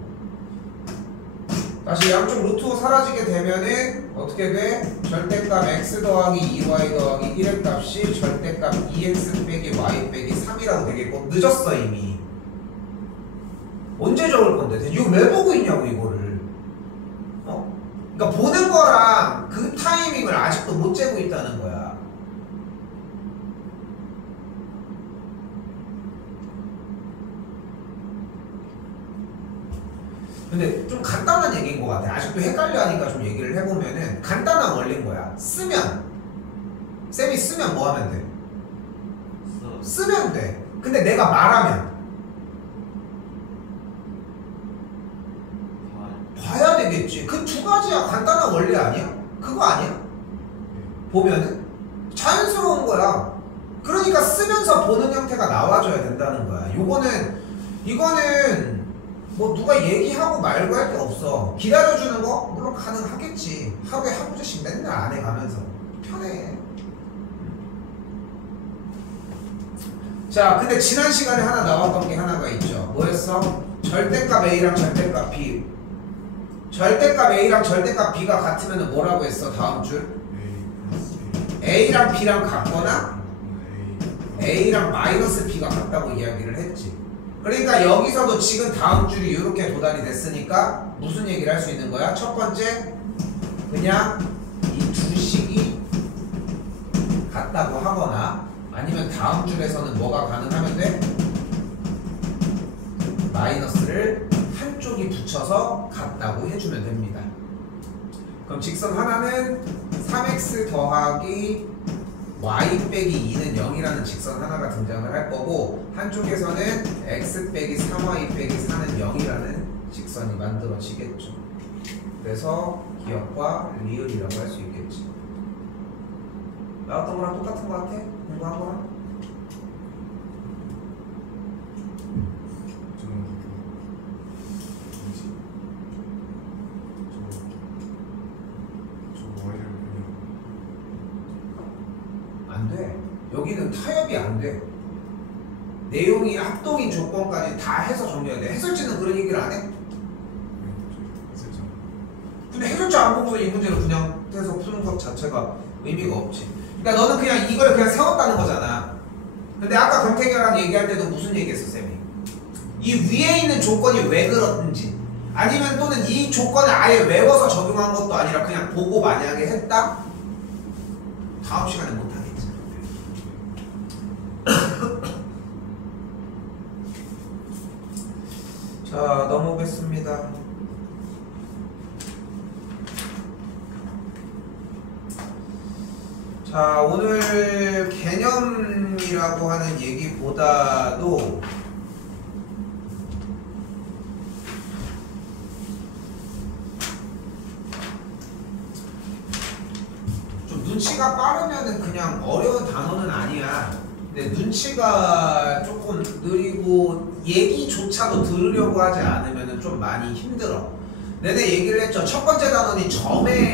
다시 양쪽 루트 사라지게 되면은 어떻게 돼? 절대값 x 더하기 2y 더하기 1의 값이 절대값 2x 빼기 y 빼기 3이라고 되겠고 늦었어 이미. 언제 적을 건데? 이거 왜 보고 있냐고 이거를. 그러니까 보는 거랑 그 타이밍을 아직도 못 재고 있다는 거야. 근데 좀 간단한 얘기인 것 같아. 아직도 헷갈려 하니까 좀 얘기를 해보면은 간단한 원리인 거야. 쓰면 쌤이 쓰면 뭐 하면 돼? 쓰면 돼. 근데 내가 말하면 봐야 되겠지. 그 두 가지야. 간단한 원리 아니야? 그거 아니야? 보면은 자연스러운 거야. 그러니까 쓰면서 보는 형태가 나와줘야 된다는 거야. 이거는 뭐 누가 얘기하고 말고 할 게 없어. 기다려주는 거 물론 가능하겠지. 하루에 한 문제씩 맨날 안 해가면서 편해. 자, 근데 지난 시간에 하나 나왔던 게 하나가 있죠. 뭐였어? 절대값 A랑 절대값 B. 절대값 A랑 절대값 B가 같으면 뭐라고 했어? 다음 줄 A랑 B랑 같거나 A랑 마이너스 B가 같다고 이야기를 했지. 그러니까 여기서도 지금 다음 줄이 이렇게 도달이 됐으니까 무슨 얘기를 할 수 있는 거야? 첫 번째, 그냥 이 두 식이 같다고 하거나 아니면 다음 줄에서는 뭐가 가능하면 돼? 마이너스를 한쪽이 붙여서 같다고 해주면 됩니다. 그럼 직선 하나는 3x 더하기 y 빼기 2는 0이라는 직선 하나가 등장을 할 거고 한쪽에서는 x 빼기 3y 빼기 4는 0이라는 직선이 만들어지겠죠. 그래서 기억과 리을이라고 할 수 있겠지. 나왔던 거랑 똑같은 거 같아? 공부한 거랑? 안 돼. 여기는 타협이 안 돼. 내용이 합동인 조건까지 다 해서 정리해야 돼. 해설지는 그런 얘기를 안 해? 근데 해설자 안 보고서 이 문제를 그냥 해서 푸는 것 자체가 의미가 없지. 그러니까 너는 그냥 이걸 그냥 세웠다는 거잖아. 근데 아까 경태결랑 얘기할 때도 무슨 얘기했어 쌤이? 이 위에 있는 조건이 왜 그렇든지 아니면 또는 이 조건을 아예 외워서 적용한 것도 아니라 그냥 보고 만약에 했다? 다음 시간에 못하겠지. 자, 넘어오겠습니다. 자, 오늘 개념이라고 하는 얘기보다도 좀 눈치가 빠르면은 그냥 어려운 단어는 아니야. 근데 눈치가 조금 느리고 얘기조차도 들으려고 하지 않으면 좀 많이 힘들어. 내내 얘기를 했죠. 첫 번째 단원이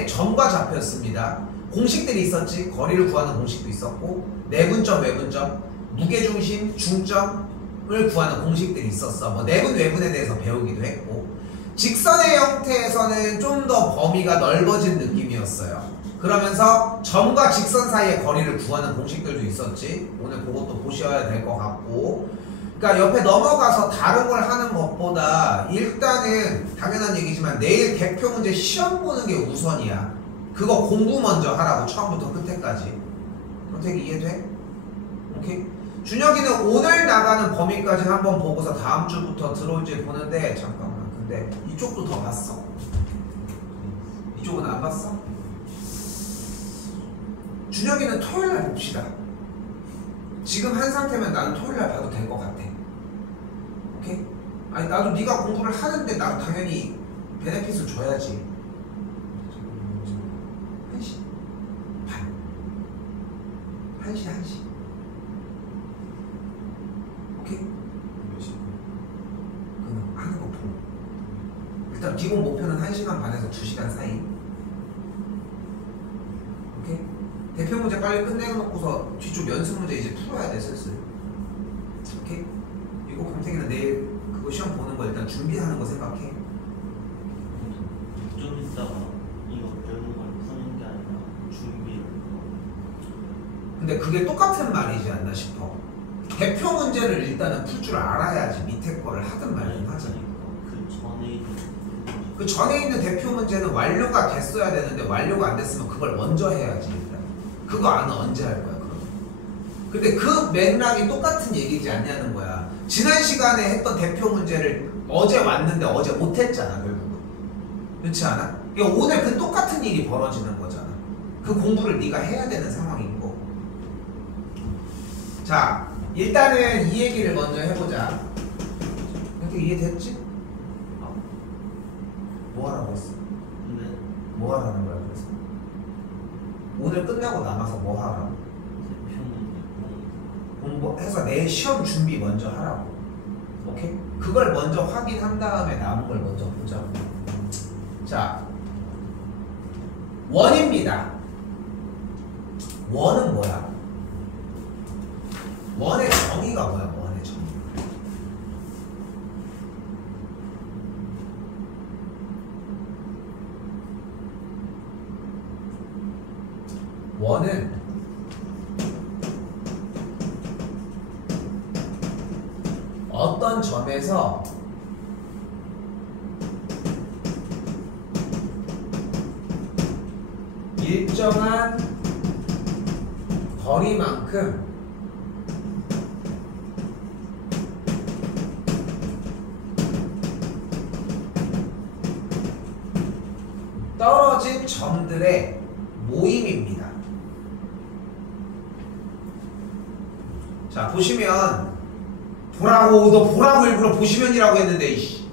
점과 좌표였습니다. 공식들이 있었지. 거리를 구하는 공식도 있었고 내분점, 외분점, 무게중심, 중점을 구하는 공식들이 있었어. 뭐 내분, 외분에 대해서 배우기도 했고 직선의 형태에서는 좀 더 범위가 넓어진 느낌이었어요. 그러면서 점과 직선 사이의 거리를 구하는 공식들도 있었지. 오늘 그것도 보셔야 될 것 같고 그러니까 옆에 넘어가서 다른 걸 하는 것보다 일단은 당연한 얘기지만 내일 대표 문제 시험 보는 게 우선이야. 그거 공부 먼저 하라고 처음부터 끝에까지. 선택이 이해돼? 오케이? 준혁이는 오늘 나가는 범위까지 한번 보고서 다음 주부터 들어올지 보는데 잠깐만 근데 이쪽도 더 봤어? 이쪽은 안 봤어? 준혁이는 토요일날 봅시다. 지금 한 상태면 나는 토요일날 봐도 될 것 같아. 오케이? 아니 나도 네가 공부를 하는데 나도 당연히 베네핏을 줘야지. 1시 반 1시 오케이? 그럼 하는 거 보고 일단 기본 목표는 1시간 반에서 2시간 사이. 오케이? 대표 문제 빨리 끝내놓고서 뒤쪽 연습 문제 이제 풀어야 돼 슬슬. 오케이? 이거 강태기는 내일 그거 시험 보는 거 일단 준비하는 거 생각해. 근데 그게 똑같은 말이지 않나 싶어. 대표 문제를 일단은 풀 줄 알아야지 밑에 거를 하든 말든 하지. 그 전에 있는 대표 문제는 완료가 됐어야 되는데 완료가 안 됐으면 그걸 먼저 해야지 일단. 그거 안 언제 할 거야 그럼. 근데 그 맥락이 똑같은 얘기지 않냐는 거야. 지난 시간에 했던 대표 문제를 어제 왔는데 어제 못했잖아 결국은. 그렇지 않아? 그러니까 오늘 그 똑같은 일이 벌어지는 거잖아. 그 공부를 네가 해야 되는 상황인 거. 자 일단은 이 얘기를 먼저 해보자. 이렇게 이해됐지? 뭐 하라고 했어? 네. 뭐 하라는 거야 그래서? 오늘 끝나고 남아서 뭐 하라고? 공부해서 내 시험 준비 먼저 하라고. 오케이? 그걸 먼저 확인한 다음에 남은 걸 먼저 보자고. 자 원입니다. 원은 뭐야? 원의 정의가 뭐야? 원의 정의. 원은 어떤 점에서 일정한 거리만큼 떨어진 점들의 모임입니다. 자 보시면 보라고 너 보라고 일부러 보시면이라고 했는데 이씨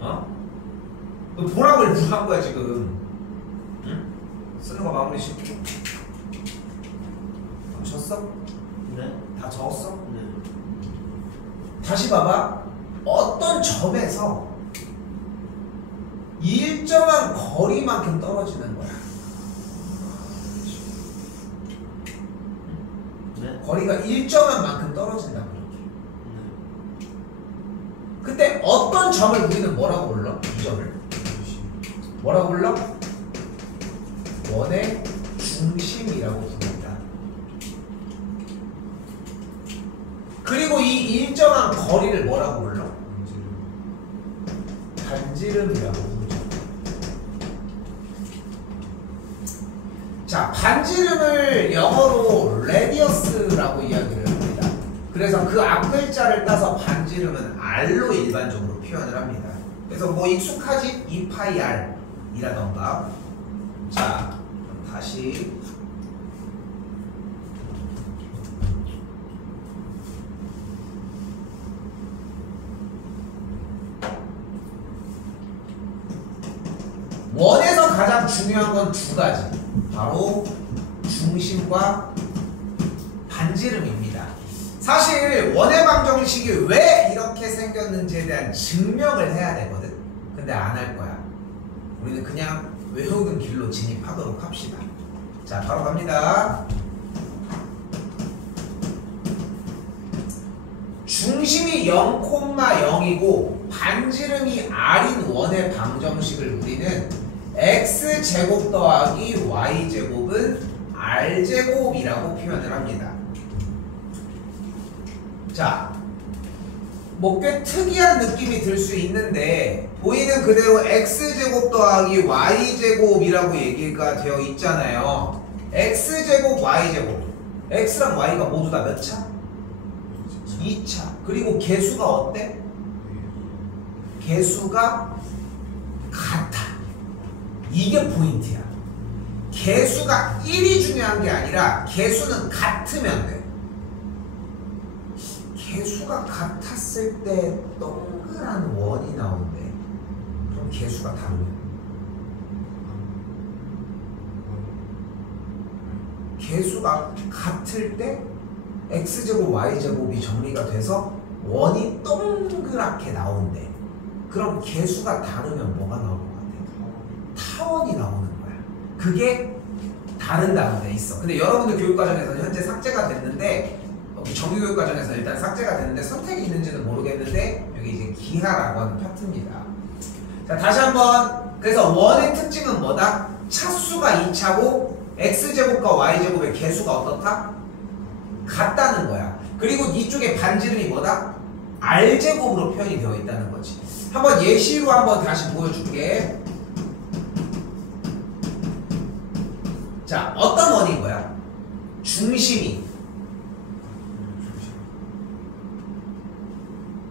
어? 너 보라고 일부러 한 거야 지금. 응? 쓰는 거 마무리 쉽게. 적었어? 네. 다 적었어? 네. 다시 봐봐. 어떤 점에서 일정한 거리만큼 떨어지는 거야. 네. 거리가 일정한 만큼 떨어진다고. 네. 그때 어떤 점을 우리는 뭐라고 불러? 이 점을 뭐라고 불러? 원의 중심이라고 부릅니다. 그리고 이 일정한 거리를 뭐라고 불러? 반지름이라고 부르죠. 자, 반지름을 영어로 레디어스라고 이야기를 합니다. 그래서 그 앞글자를 따서 반지름은 R로 일반적으로 표현을 합니다. 그래서 뭐 익숙하지? 2파이 R 이라던가. 자, 다시 원에서 가장 중요한 건 두 가지. 바로 중심과 반지름입니다. 사실 원의 방정식이 왜 이렇게 생겼는지에 대한 증명을 해야 되거든. 근데 안 할 거야. 우리는 그냥 외우는 길로 진입하도록 합시다. 자, 바로 갑니다. 중심이 0,0이고 반지름이 R인 원의 방정식을 우리는 x제곱 더하기 y제곱은 r제곱이라고 표현을 합니다. 자, 뭐 꽤 특이한 느낌이 들 수 있는데 보이는 그대로 x제곱 더하기 y제곱이라고 얘기가 되어 있잖아요. x제곱 y제곱. x랑 y가 모두 다 몇 차? 2차. 그리고 개수가 어때? 개수가 같아. 이게 포인트야. 개수가 1이 중요한 게 아니라 개수는 같으면 돼. 개수가 같았을 때 동그란 원이 나온대. 그럼 개수가 다르면 개수가 같을 때 x제곱 y제곱이 정리가 돼서 원이 동그랗게 나온대. 그럼 개수가 다르면 뭐가 나올 것 같아? 타원이 나오는 거야. 그게 다른다는 데 있어. 근데 여러분들 교육과정에서는 현재 삭제가 됐는데 정규교육과정에서 일단 삭제가 됐는데 선택이 있는지는 모르겠는데 여기 이제 기하라고 하는 파트입니다. 자, 다시 한번. 그래서 원의 특징은 뭐다? 차수가 2차고 x제곱과 y제곱의 개수가 어떻다? 같다는 거야. 그리고 이쪽에 반지름이 뭐다? r제곱으로 표현이 되어 있다는 거지. 한번 예시로 한번 다시 보여줄게. 자, 어떤 원인 거야? 중심이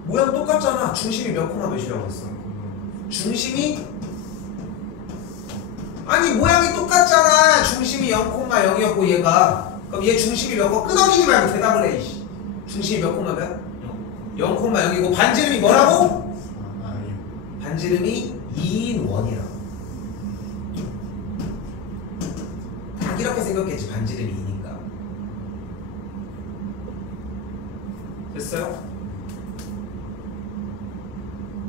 모양 똑같잖아. 중심이 몇 콤마 몇이라고 했어? 중심이 아니 모양이 똑같잖아. 중심이 0,0이었고 얘가 그럼 얘 중심이 몇 콤마? 끄덕이지 말고 대답을 해. 중심이 몇 콤마 몇? 0,0이고 반지름이 뭐라고? 반지름이 2인 원이라고. 딱 이렇게 생겼겠지. 반지름이 2니까. 됐어요?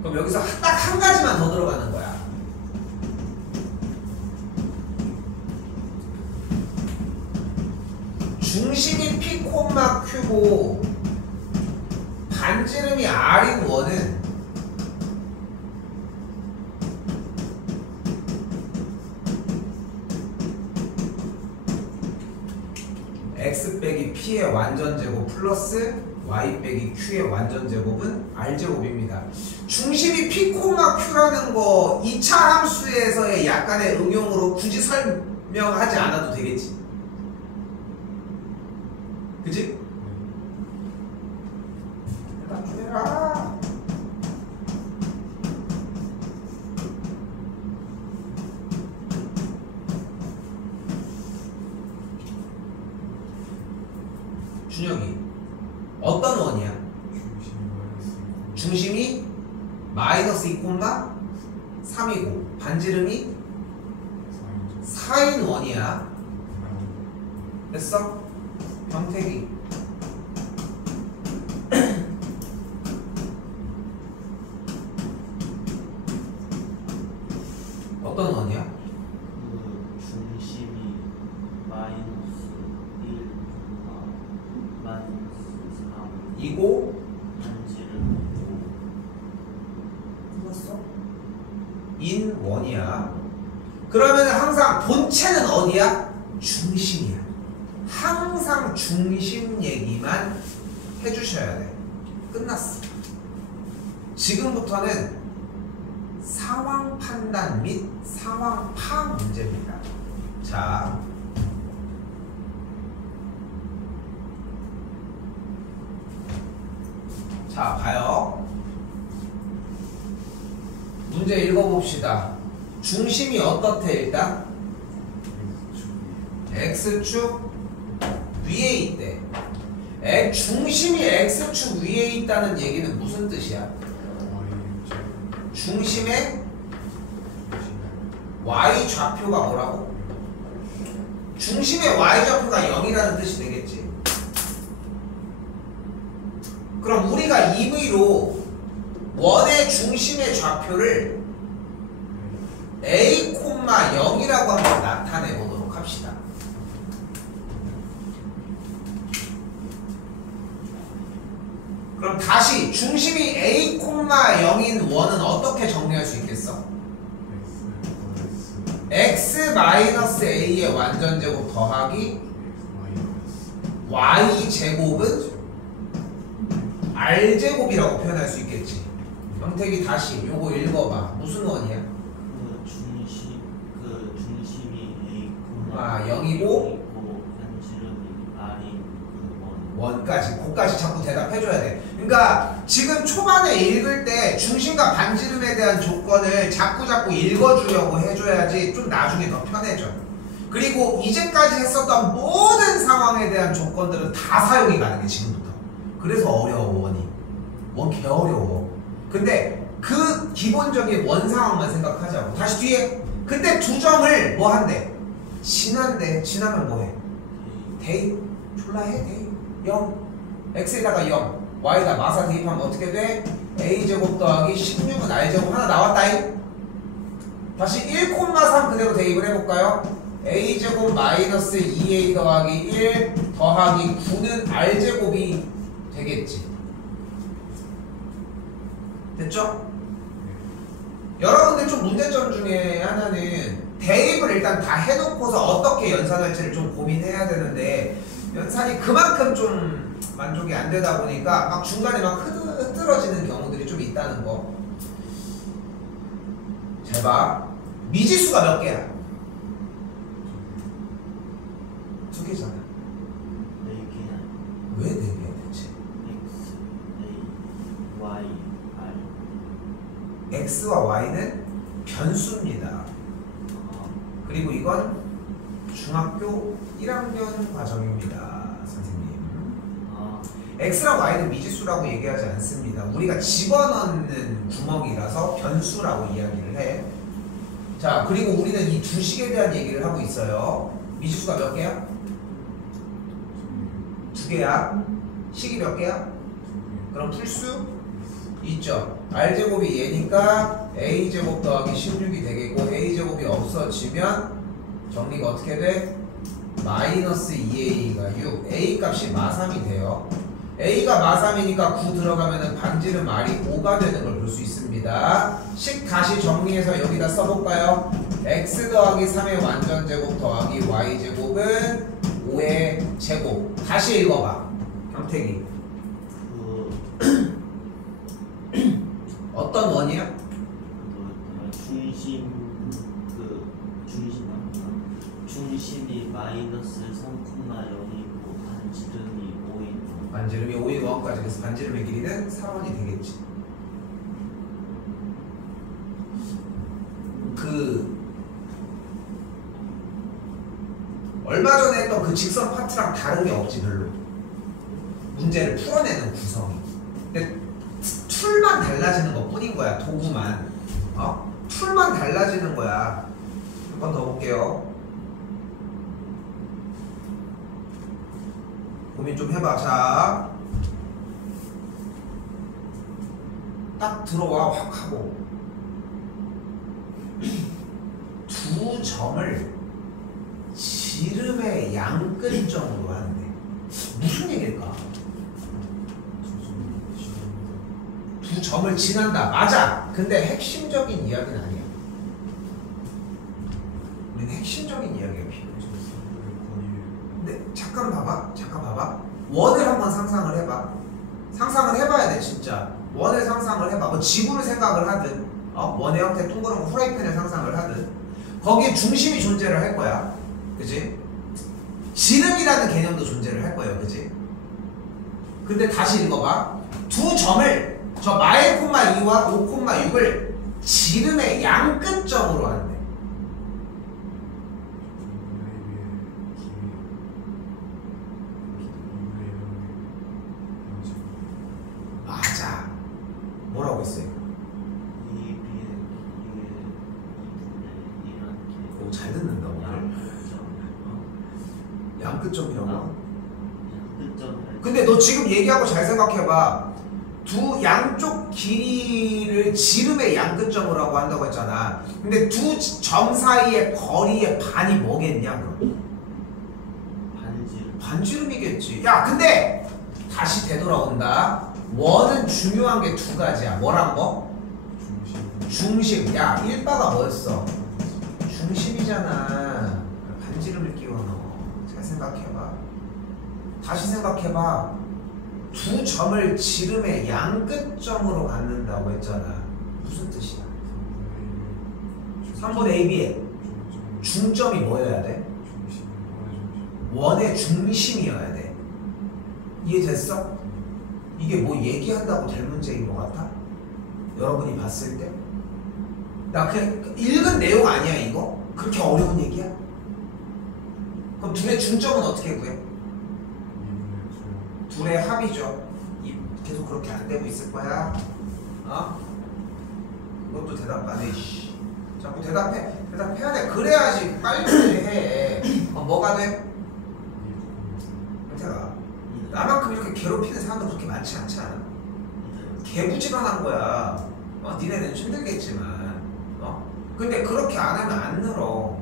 그럼 여기서 딱 한 가지만 더 들어가는 거야. 중심이 P, Q고 반지름이 R인 원은 X 빼기 P의 완전제곱 플러스 Y 빼기 Q의 완전제곱은 R제곱입니다. 중심이 P, Q라는 거 2차 함수에서의 약간의 응용으로 굳이 설명하지 않아도 되겠지. 그치? 대답 좀 해라. 준혁이 어떤 원이야? 중심이 마이너스 2,3이고 반지름이 4인 원이야. 됐어? 병택이 어떤 원이야? 그 중심이 마이너스 1, 마이너스 3 이고 반지름 풀었어? 인 원이야. 그러면 항상 본체는 어디야? 중심이야. 항상 중심 얘기만 해주셔야 돼. 끝났어. 지금부터는 상황 판단 및 상황 파악 문제입니다. 자, 봐요. 문제 읽어봅시다. 중심이 어떻대 일단? X축 위에 있대. 중심이 X축 위에 있다는 얘기는 무슨 뜻이야? 중심의 Y 좌표가 뭐라고? 중심의 Y 좌표가 0이라는 뜻이 되겠지. 그럼 우리가 EV로 원의 중심의 좌표를 A, 0이라고 한번 나타내 보도록 합시다. 그럼 다시 중심이 A, 0인 원은 어떻게 정리할 수 있겠어? X-A의 완전제곱 더하기 Y제곱은 R제곱이라고 표현할 수 있겠지. 형택이 다시 요거 읽어봐. 무슨 원이야? 그 중심이 A, 0이고 반지름이 R인 그 원까지. 그까지 자꾸 대답해줘야 돼. 그러니까 지금 초반에 읽을 때 중심과 반지름에 대한 조건을 자꾸 읽어주려고 해줘야지 좀 나중에 더 편해져. 그리고 이제까지 했었던 모든 상황에 대한 조건들은 다 사용이 가능해 지금부터. 그래서 어려워 원이. 원 개 어려워. 근데 그 기본적인 원 상황만 생각하자고. 다시 뒤에. 근데 두 점을 뭐 한대? 진한데. 진하면 뭐해? 대입. 졸라 해 대입. 0. x에다가 0. y에다 마사 대입하면 어떻게 돼? a제곱 더하기 16은 r제곱 하나 나왔다잉. 다시 1,3 그대로 대입을 해볼까요? a제곱 마이너스 2a 더하기 1 더하기 9는 r제곱이 되겠지. 됐죠? 여러분들 좀 문제점 중에 하나는 대입을 일단 다 해놓고서 어떻게 연산할지를 좀 고민해야 되는데 연산이 그만큼 좀 만족이 안 되다 보니까 막 중간에 막 흐트러지는 경우들이 좀 있다는 거. 잘 봐. 미지수가 몇 개야? 2개잖아. 4개. 왜 4개야 대체? X, A, Y, R. X와 Y는 변수입니다. 아, 그리고 이건 중학교 1학년 과정입니다. 선생님. 아, X랑 Y는 미지수라고 얘기하지 않습니다. 우리가 집어넣는 구멍이라서 변수라고 이야기를 해. 자, 그리고 우리는 이 두 식에 대한 얘기를 하고 있어요. 미지수가 몇 개야? 2개야. 식이 몇 개야? 그럼 풀 수 있죠. R제곱이 얘니까 A제곱 더하기 16이 되겠고 A제곱이 없어지면 정리가 어떻게 돼? 마이너스 2A가 6. A 값이 마3이 돼요. A가 마3이니까 9 들어가면 반지름 R이 5가 되는 걸 볼 수 있습니다. 식 다시 정리해서 여기다 써볼까요? X 더하기 3의 완전제곱 더하기 Y제곱은 5의 제곱. 다시 읽어봐. 경택이. 어떤 원이야? 중심이 마이너스 3,0이고 반지름이 5인. 반지름이 5인 원까지. 그래서 반지름의 길이는 4원이 되겠지. 얼마 전에 했던 그 직선 파트랑 다른 게 없지 별로. 문제를 풀어내는 구성이. 근데 툴만 달라지는 것 뿐인 거야. 도구만. 툴만 달라지는 거야. 한 번 더 볼게요. 고민 좀 해봐. 자, 딱 들어와 확 하고 두 점을 지름의 양끝점으로 하는데 무슨 얘기일까? 두 점을 지난다. 맞아. 근데 핵심적인 이야기는 아니야. 우리는 핵심적인 이야기가 필요해. 근데 잠깐 봐봐. 원을 한번 상상을 해봐. 상상을 해봐야 돼 진짜. 원을 상상을 해봐. 뭐 지구를 생각을 하든 원의 형태 둥그런 후라이팬을 상상을 하든 거기에 중심이 존재를 할 거야. 그지? 지름이라는 개념도 존재를 할 거예요. 그지? 근데 다시 읽어봐. 두 점을 저 마일 콤마 2와 5 콤마 6을 지름의 양끝점으로 한대. 맞아. 뭐라고 했어요? 오, 잘 듣는다 오늘. 양끝점이라고? 근데 너 지금 얘기하고 잘 생각해봐. 두 양쪽 길이를 지름의 양끝점으로 하고 한다고 했잖아. 근데 두 점 사이의 거리의 반이 뭐겠냐 그럼? 반지름이겠지. 야 근데 다시 되돌아온다. 원은 중요한 게 두 가지야. 뭐란 거? 중심. 야 1바가 뭐였어? 중심이잖아. 반지름을 끼워 넣어. 잘 생각해봐. 다시 생각해봐. 두 점을 지름의 양끝점으로 갖는다고 했잖아. 무슨 뜻이야? 3분의 AB에 중점이 뭐여야 돼? 원의 중심이어야 돼. 이해됐어? 이게 뭐 얘기한다고 될 문제인 것 같아? 여러분이 봤을 때? 나 그냥 읽은 내용 아니야 이거? 그렇게 어려운 얘기야? 그럼 둘의 중점은 어떻게 구해? 둘의 합이죠. 계속 그렇게 안 되고 있을 거야. 그것도 대답 안 해. 자꾸 대답해야 돼. 그래야지 빨리 해. 뭐가 돼? 태가 나만큼 이렇게 괴롭히는 사람도 그렇게 많지 않지 않아? 개부지런한 거야. 니네는 힘들겠지만. 근데 그렇게 안 하면 안 늘어.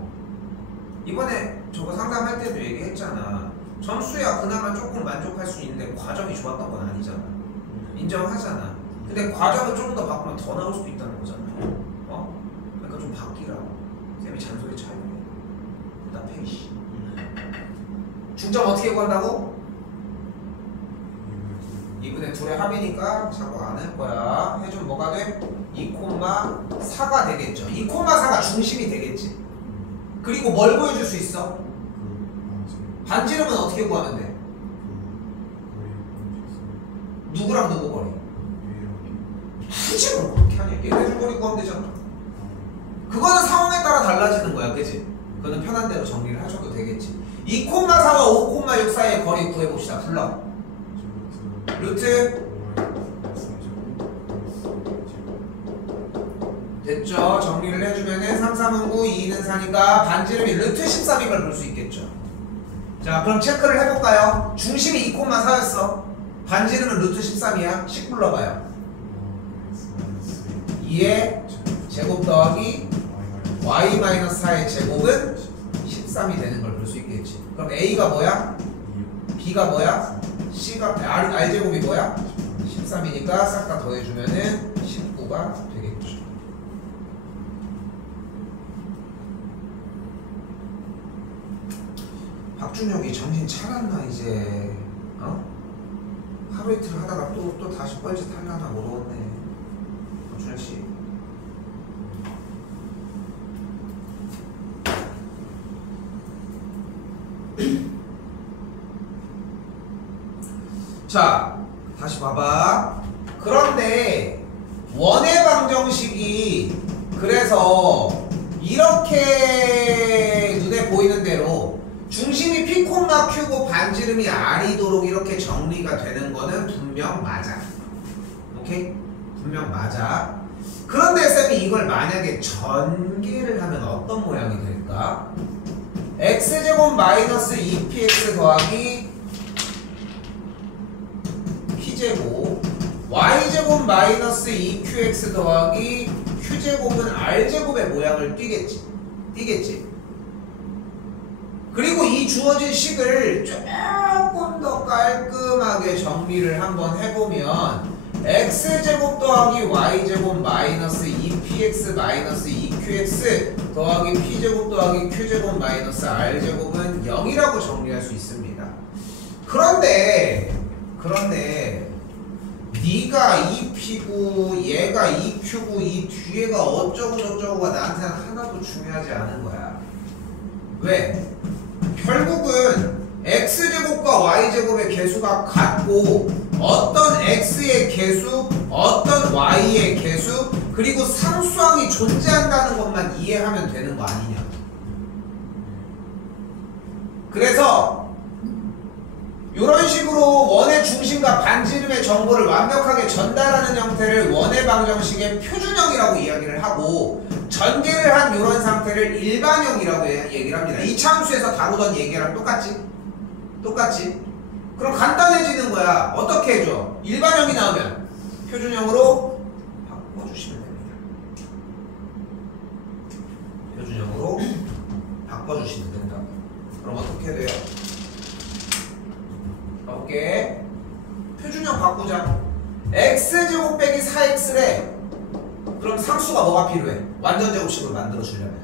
이번에 저거 상담할 때도 얘기했잖아. 점수야 그나마 조금 만족할 수 있는데 과정이 좋았던 건 아니잖아. 인정하잖아. 근데 과정을 조금 더 바꾸면 더 나올 수도 있다는 거잖아. 그러니까 좀 바뀌라고. 쌤이 잔소리 차이네. 답답해 씨. 중점 어떻게 구한다고? 2분의 2의 합이니까 자꾸 안 할 거야. 해주면 뭐가 돼? 2,4가 되겠죠. 2,4가 중심이 되겠지. 그리고 뭘 보여줄 수 있어? 반지름은 어떻게 구하면 돼? 누구랑 누구 거리? 굳이 뭘 그렇게 하냐? 얘네들 거리 구하면 되잖아. 그거는 상황에 따라 달라지는 거야, 그치? 그거는 편한 대로 정리를 하셔도 되겠지. 2,4와 5,6 사이의 거리 구해봅시다. 불러. 루트 됐죠? 정리를 해주면은 3, 3은 9, 2는 4니까 반지름이 루트 13인 걸 볼 수 있겠죠. 자, 그럼 체크를 해볼까요? 중심이 2,4였어. 반지름은 루트 13이야. 10 불러봐요. 2의 제곱 더하기 y-4의 제곱은 13이 되는 걸 볼 수 있겠지. 그럼 a가 뭐야? b가 뭐야? c가 r제곱이 뭐야? 13이니까 싹 다 더해주면은 19가 되겠죠. 박준혁이 정신 차렸나 이제? 어? 하루 이틀 하다가 또 다시 뻘짓 하려나 모르겠네. 박준혁 씨. 자, 다시 봐봐. 그런데 원의 방정식이 그래서 이렇게 눈에 보이는 대로 중심이 P, Q고 반지름이 R이도록 이렇게 정리가 되는 거는 분명 맞아. 오케이? 분명 맞아. 그런데 쌤이 이걸 만약에 전개를 하면 어떤 모양이 될까? x제곱 마이너스 2px 더하기 p제곱 y제곱 마이너스 2qx 더하기 q제곱은 r제곱의 모양을 띠겠지. 그리고 이 주어진 식을 조금 더 깔끔하게 정리를 한번 해보면 x제곱 더하기 y제곱 마이너스 2px 마이너스 2qx 더하기 p제곱 더하기 q제곱 마이너스 r제곱은 0이라고 정리할 수 있습니다. 그런데 네가 2p고 얘가 2q고 이 뒤에가 어쩌고 저쩌고가 나한테는 하나도 중요하지 않은 거야. 왜? 결국은 x제곱과 y제곱의 개수가 같고 어떤 x의 개수, 어떤 y의 개수, 그리고 상수항이 존재한다는 것만 이해하면 되는 거 아니냐. 그래서 이런 식으로 원의 중심과 반지름의 정보를 완벽하게 전달하는 형태를 원의 방정식의 표준형이라고 이야기를 하고 전개를 한 이런 상태를 일반형이라고 얘기를 합니다. 이차함수에서 다루던 얘기랑 똑같지? 그럼 간단해지는 거야. 어떻게 해줘? 일반형이 나오면 표준형으로 바꿔주시면 됩니다. 표준형으로 바꿔주시면 된다. 그럼 어떻게 돼요? 가볼게. 표준형 바꾸자. x제곱 빼기 4x래. 그럼 상수가 뭐가 필요해? 완전 제곱식으로 만들어 주려면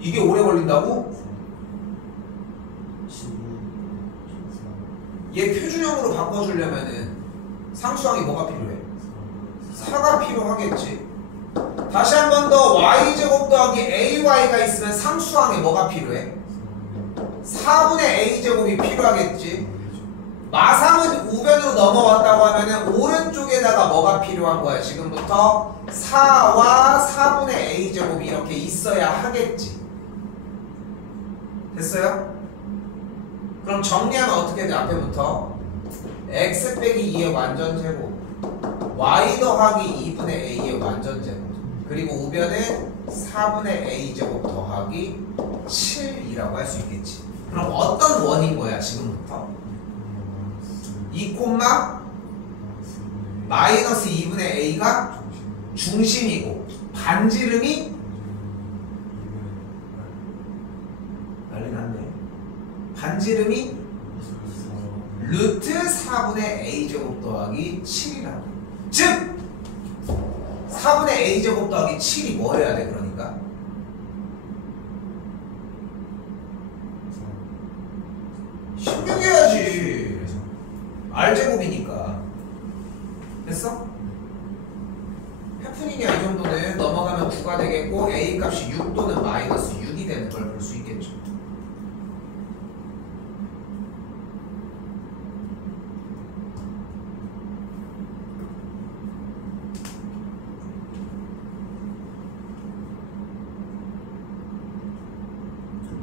이게 오래 걸린다고? 얘 표준형으로 바꿔주려면은 상수항이 뭐가 필요해? 4가 필요하겠지. 다시 한 번 더 y제곱 더하기 ay가 있으면 상수항에 뭐가 필요해? 4분의 a제곱이 필요하겠지. 마상은 우변으로 넘어왔다고 하면은 오른쪽에다가 뭐가 필요한 거야? 지금부터 4와 4분의 a제곱이 이렇게 있어야 하겠지. 됐어요? 그럼 정리하면 어떻게 돼? 앞에부터 x 빼기 2의 완전제곱 y 더하기 2분의 a의 완전제곱 그리고 우변에 4분의 a제곱 더하기 7이라고 할 수 있겠지. 그럼 어떤 원인 거야 지금부터? 2, 마이너스 2분의 a가 중심이고 반지름이 난리 났네. 반지름이 루트 4분의 a제곱 더하기 7이라고. 즉 4분의 a제곱 더하기 7이 뭐여야 돼? 그러니까 16 해야지. R제곱이니까. 됐어? 해프닝이야. 이 정도는 넘어가면 9가 되겠고 A 값이 6 또는 마이너스 6이 되는 걸 볼 수 있겠죠.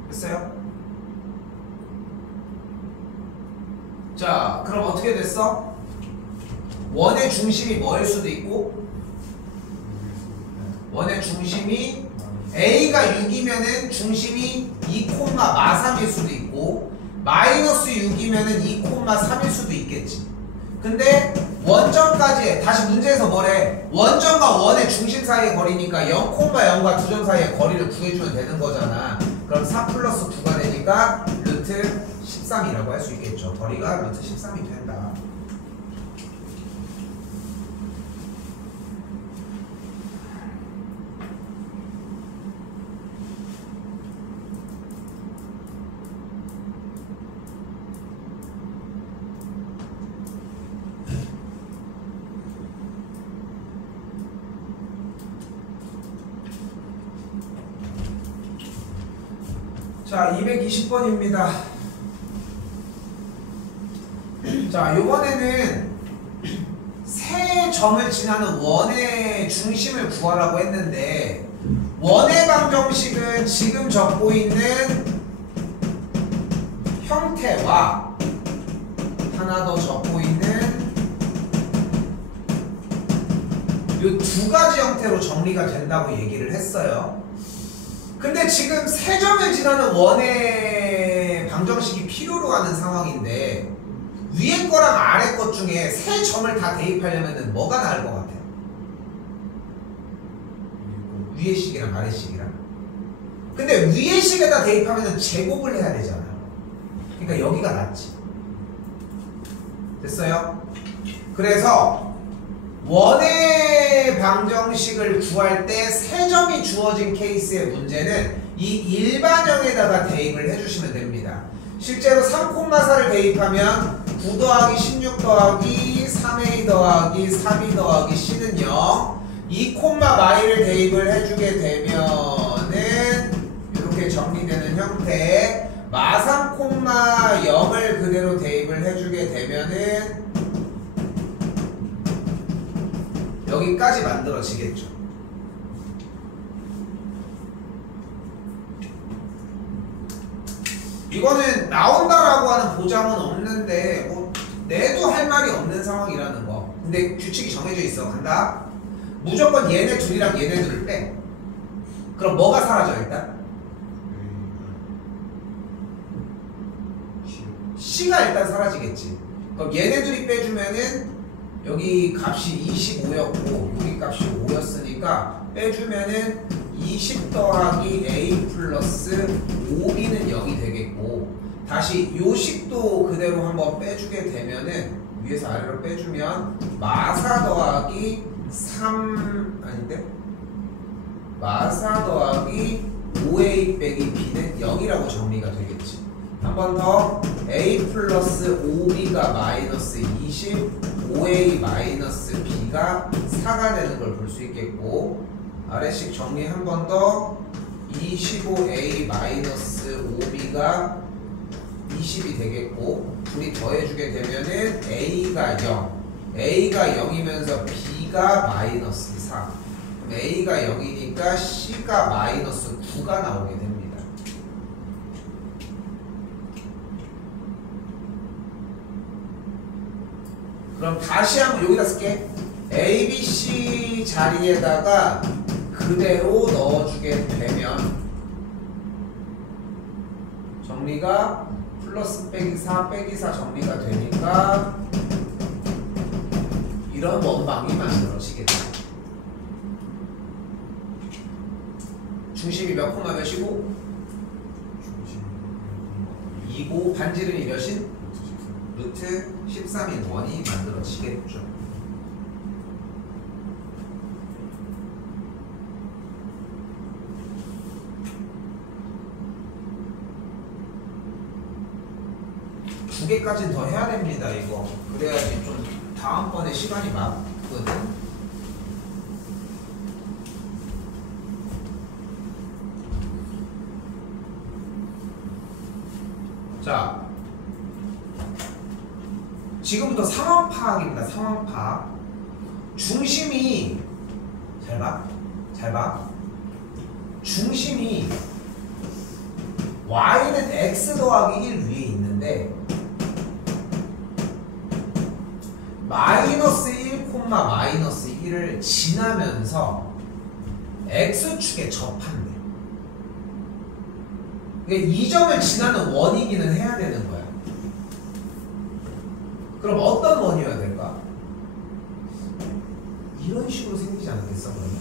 됐어요? 자, 그럼 어떻게 됐어? 원의 중심이 뭐일 수도 있고, 원의 중심이 A가 6이면은 중심이 2,3일 수도 있고, 마이너스 6이면은 2,3일 수도 있겠지. 근데 원점까지 다시 문제에서 뭐래? 원점과 원의 중심 사이의 거리니까 0,0과 두 점 사이의 거리를 구해주면 되는 거잖아. 그럼 4 플러스 9가 되니까 루트 13이라고 할 수 있겠죠. 거리가 루트 13이 된다. 자, 220번입니다. 자, 요번에는 세 점을 지나는 원의 중심을 구하라고 했는데, 원의 방정식은 지금 적고 있는 형태와 하나 더 적고 있는 요 두 가지 형태로 정리가 된다고 얘기를 했어요. 근데 지금 세 점을 지나는 원의 방정식이 필요로 하는 상황인데, 위에 거랑 아래 것 중에 세 점을 다 대입하려면 뭐가 나을 것 같아요? 위에 식이랑 아래 식이랑. 근데 위에 식에다 대입하면 제곱을 해야 되잖아. 그러니까 여기가 낫지. 됐어요? 그래서 원의 방정식을 구할 때 세 점이 주어진 케이스의 문제는 이 일반형에다가 대입을 해주시면 됩니다. 실제로 3,4를 대입하면 9 더하기 16 더하기 3a 더하기 3b 더하기 c는 0, 2, 마이를 대입을 해주게 되면은 이렇게 정리되는 형태, 마3, 0을 그대로 대입을 해주게 되면은 여기까지 만들어지겠죠. 이거는 나온다라고 하는 보장은 없는데 뭐 내도 할 말이 없는 상황이라는 거. 근데 규칙이 정해져 있어. 간다. 무조건 얘네 둘이랑 얘네 둘을 빼. 그럼 뭐가 사라져 일단? C가 일단 사라지겠지. 그럼 얘네 둘이 빼주면은 여기 값이 25였고 여기 값이 5였으니까 빼주면은 20 더하기 a 플러스 5b는 0이 되겠고, 다시 요 식도 그대로 한번 빼주게 되면은 위에서 아래로 빼주면 마4 더하기 3 아닌데? 마4 더하기 5a 빼기 b는 0이라고 정리가 되겠지. 한 번 더 a 플러스 5b가 마이너스 20, 5a 마이너스 b가 4가 되는 걸 볼 수 있겠고, 아래식 정리 한 번 더 25a 마이너스 5b가 20이 되겠고, 둘이 더해주게 되면은 a가 0, a가 0이면서 b가 마이너스 4. 그럼 a가 0이니까 c가 마이너스 9가 나오게 됩니다. 그럼 다시 한번 여기다 쓸게. A, B, C 자리에다가 그대로 넣어주게 되면 정리가 플러스 빼기 4 빼기 4 정리가 되니까 이런 원방이 만들어지겠다. 중심이 몇 콤마 몇이고? 2고 반지름이 몇인? 루트 13인 원이 만들어지겠죠. 두 개까지는 더 해야 됩니다. 이거 그래야지 좀 다음번에 시간이 맞거든. 자, 지금부터 상황 파악입니다. 상황 파악. 중심이 잘 봐. 잘 봐. 중심이 y는 x 더하기 1 위에 있는데 마이너스 1, 마이너스 1을 지나면서 x축에 접한대. 그러니까 이 점을 지나는 원이기는 해야 되는 거야. 그럼 어떤 원이어야 될까? 이런 식으로 생기지 않겠어? 그러면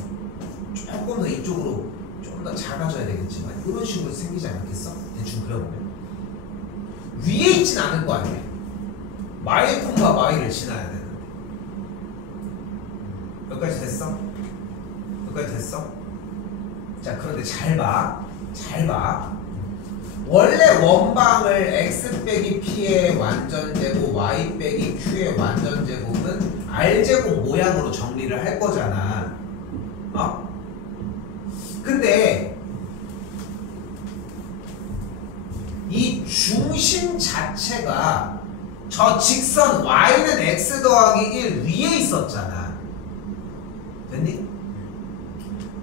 조금 더 이쪽으로 좀 더 작아져야 되겠지만 이런 식으로 생기지 않겠어? 대충 그려보면 위에 있진 않을 거 아니야. 마이를 지나야 되는데. 여기까지 됐어? 여기까지 됐어? 자, 그런데 잘 봐. 잘 봐. 원래 원방을 x 빼기 p의 완전제곱 y 빼기 q의 완전제곱은 r제곱 모양으로 정리를 할 거잖아. 어? 근데 이 중심 자체가 저 직선 y는 x 더하기 1 위에 있었잖아. 됐니?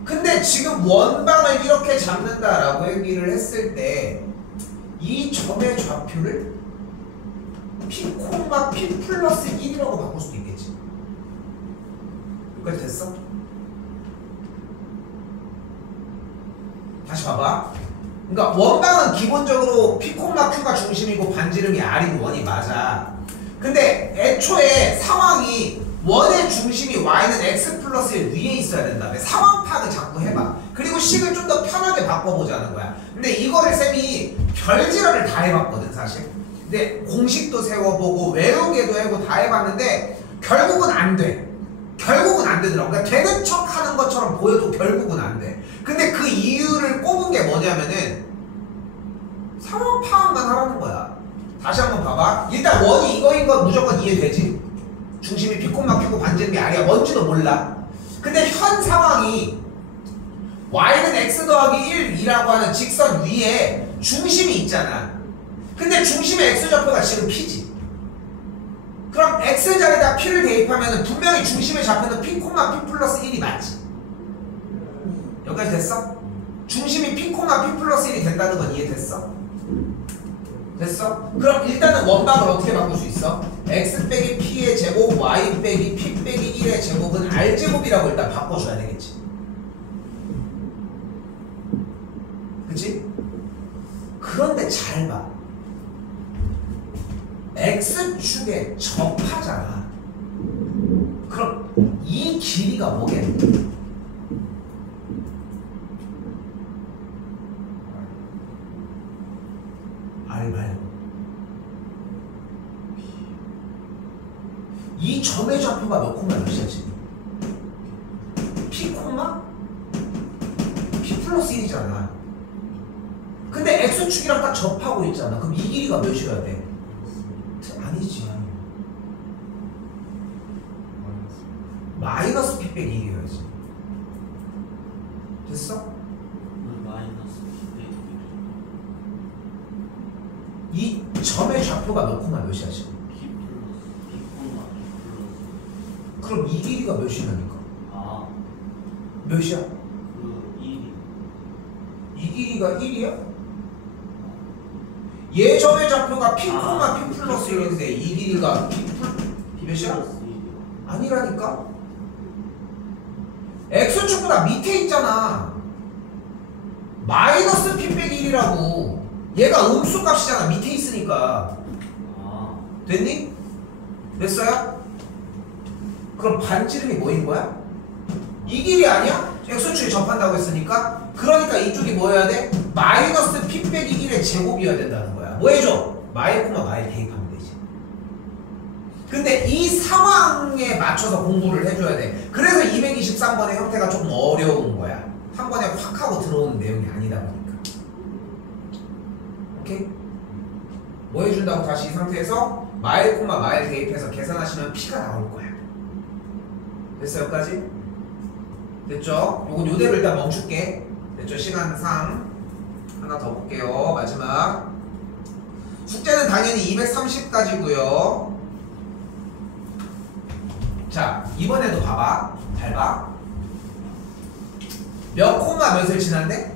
근데 지금 원방을 이렇게 잡는다라고 얘기를 했을 때 이 점의 좌표를 p, p 플러스 1이라고 바꿀 수도 있겠지. 여기까지 됐어? 다시 봐봐. 그러니까 원방은 기본적으로 p, q가 중심이고 반지름이 r이고 원이 맞아. 근데 애초에 상황이 원의 중심이 y는 x 플러스 1 위에 있어야 된다며. 상황 파악을 자꾸 해봐. 그리고 식을 좀 더 편하게 바꿔보자는 거야. 근데 이거를 쌤이 별지랄을 다 해봤거든 사실. 근데 공식도 세워보고 외우게도 하고 다 해봤는데 결국은 안 돼. 결국은 안 되더라고. 그러니까 되는 척 하는 것처럼 보여도 결국은 안 돼. 근데 그 이유를 꼽은 게 뭐냐면은 상황 파악만 하라는 거야. 다시 한번 봐봐. 일단 원이 이거인 건 무조건 이해되지. 중심이 p, q고 반지름이 r이야. 뭔지도 몰라. 근데 현 상황이 y는 x 더하기 1이라고 하는 직선 위에 중심이 있잖아. 근데 중심의 x좌표가 지금 p지. 그럼 x자리에다 p를 대입하면 분명히 중심의 좌표는 p, p 플러스 1이 맞지. 여기까지 됐어? 중심이 p, p 플러스 1이 된다는 건 이해됐어? 됐어? 그럼 일단은 원방을 어떻게 바꿀 수 있어? x 빼기 p의 제곱, y 빼기 p 빼기 1의 제곱은 r제곱이라고 일단 바꿔줘야 되겠지. 그치? 그런데 잘 봐. x축에 접하잖아. 그럼 이 길이가 뭐겠니? r 말고 이 점의 좌표가 몇 콤마 몇이야 지금? p 콤마? p 플러스 1이잖아. 근데 x축이랑 딱 접하고 있잖아. 그럼 이 길이가 몇이어야 돼? 아니지. 마이너스 p 빼기 1이어야지. 됐어? 마이너스 이 점의 좌표가 몇 콤마 몇이야 지금? p 플러스 p 플러스. 그럼 이 길이가 몇이냐니까? 아, 몇이야? 그 1이. 이 길이가 1이야? 얘 점의 좌표가 p, p 플러스 1인데 이 길이가 p 몇이야? 아니라니까? x축보다 밑에 있잖아. 마이너스 p 빼기 1이라고. 얘가 음수값이잖아. 밑에 있으니까. 아, 됐니? 됐어요? 그럼 반지름이 뭐인 거야? 이 길이 아니야? x축에 접한다고 했으니까. 그러니까 이쪽이 뭐여야 돼? 마이너스 p 빼기 1의 제곱이어야 된다는 거야. 뭐 해줘? 마이 대입하면 되지. 근데 이 상황에 맞춰서 공부를 해줘야 돼. 그래서 223번의 형태가 조금 어려운 거야. 한 번에 확 하고 들어오는 내용이 아니다 보니까. 오케이? 뭐 해준다고? 다시 이 상태에서 마일 콤마 마일 대입해서 계산하시면 P가 나올 거야. 됐어요? 여기까지? 됐죠? 요건 요대로 일단 멈출게. 됐죠? 시간상 하나 더 볼게요. 마지막 숙제는 당연히 230까지고요. 자, 이번에도 봐봐. 잘 봐. 몇 콤마 몇을 지난대?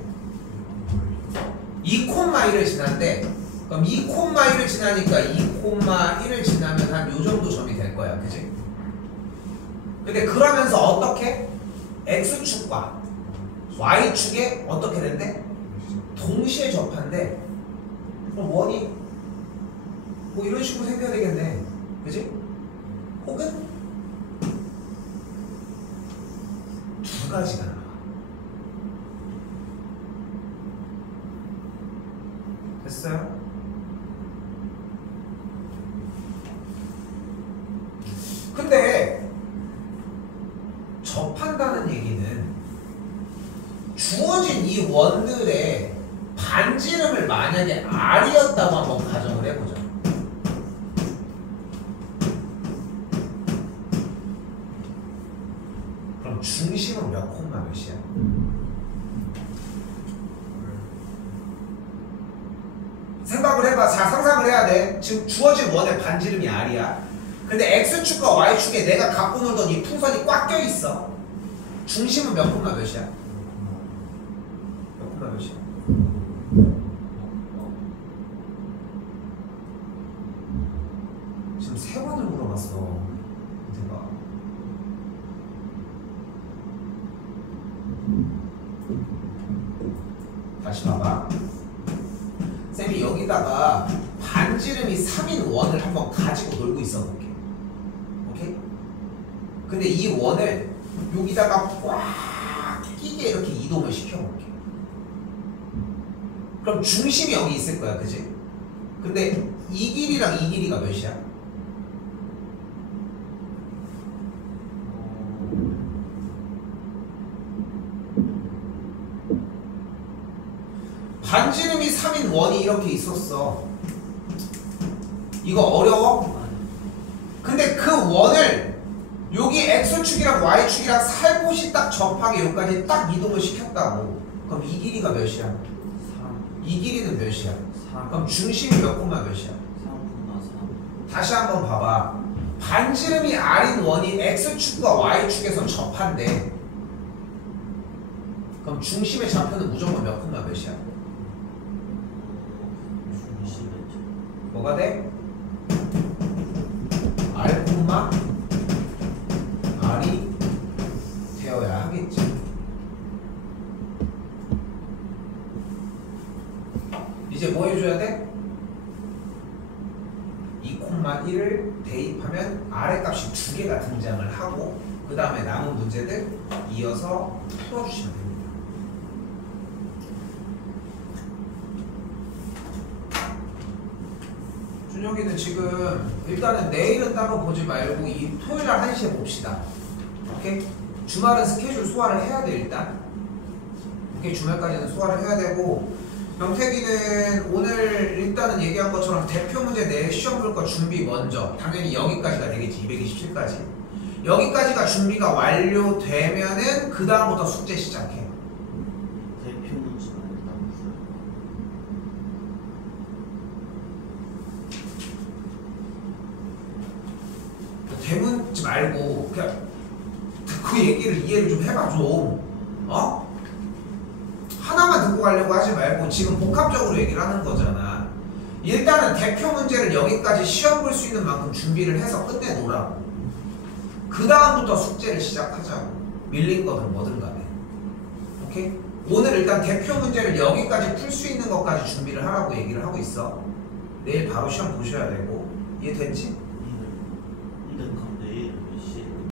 2,1을 지난대. 그럼 2,1을 지나니까 2,1을 지나면 한 요 정도 점이 될 거야. 그지? 근데 그러면서 어떻게? X축과 Y축에 어떻게 된대? 동시에 접한대. 그럼 원이 뭐 이런 식으로 생겨야 되겠네. 그지? 혹은 두 가지가 나와. 됐어요? 근데 접한다는 얘기는 주어진 이 원들의 반지름을 만약에 R이었다고 한번 가정을 해보자. 그럼 중심은 몇 콤마 몇이야? 생각을 해봐. 자, 상상을 해야 돼. 지금 주어진 원의 반지름이 R이야. 근데 X축과 Y축에 내가 갖고 놀던 이 풍선이 꽉 껴있어. 중심은 몇 콤마 몇이야? 몇 콤마 몇이야? 지금 3번을 물어봤어. 대박. 다시 봐봐. 쌤이 여기다가 반지름이 3인 원을 한번 가지고 놀고 있어 볼게. 오케이? 근데 이 원을 여기다가 꽉 끼게 이렇게 이동을 시켜볼게. 그럼 중심이 여기 있을 거야. 그지? 근데 이 길이랑 이 길이가 몇이야? 반지름이 3인 원이 이렇게 있었어. 이거 어려워? 근데 그 원을 여기 X축이랑 Y축이랑 살포시 딱 접하게 여기까지 딱 이동을 시켰다고. 그럼 이 길이가 몇이야? 3. 이 길이는 몇이야? 3. 그럼 중심이 몇 콤마 몇이야? 3,3. 다시 한번 봐봐. 반지름이 R인 원이 X축과 Y축에서 접한대. 그럼 중심의 좌표는 무조건 몇 콤마 몇이야? 뭐가 돼? R 콤마 R이 되어야 하겠지. 이제 뭐 해줘야 돼? 2,1을 대입하면 R의 값이 2개가 등장을 하고 그 다음에 남은 문제들 이어서 풀어주시면 됩니다. 준혁이는 지금 일단은 내일은 따로 보지 말고 이 토요일날 1시에 봅시다. 오케이? 주말은 스케줄 소화를 해야 돼 일단. 오케이? 주말까지는 소화를 해야 되고 명태기는 오늘 일단은 얘기한 것처럼 대표 문제 내일 시험 볼 거 준비 먼저. 당연히 여기까지가 되겠지. 227까지. 여기까지가 준비가 완료되면은 그 다음부터 숙제 시작해. 대표 문제가 있다면서요? 대문지 말고 그냥 그 얘기를 이해를 좀 해봐 좀. 어? 하나만 듣고 가려고 하지 말고 지금 복합적으로 얘기를 하는 거잖아. 일단은 대표 문제를 여기까지 시험 볼 수 있는 만큼 준비를 해서 끝내놓으라고. 그 다음부터 숙제를 시작하자고. 밀린 거든 뭐든 간에. 오케이? 오늘 일단 대표 문제를 여기까지 풀 수 있는 것까지 준비를 하라고 얘기를 하고 있어. 내일 바로 시험 보셔야 되고. 이해됐지?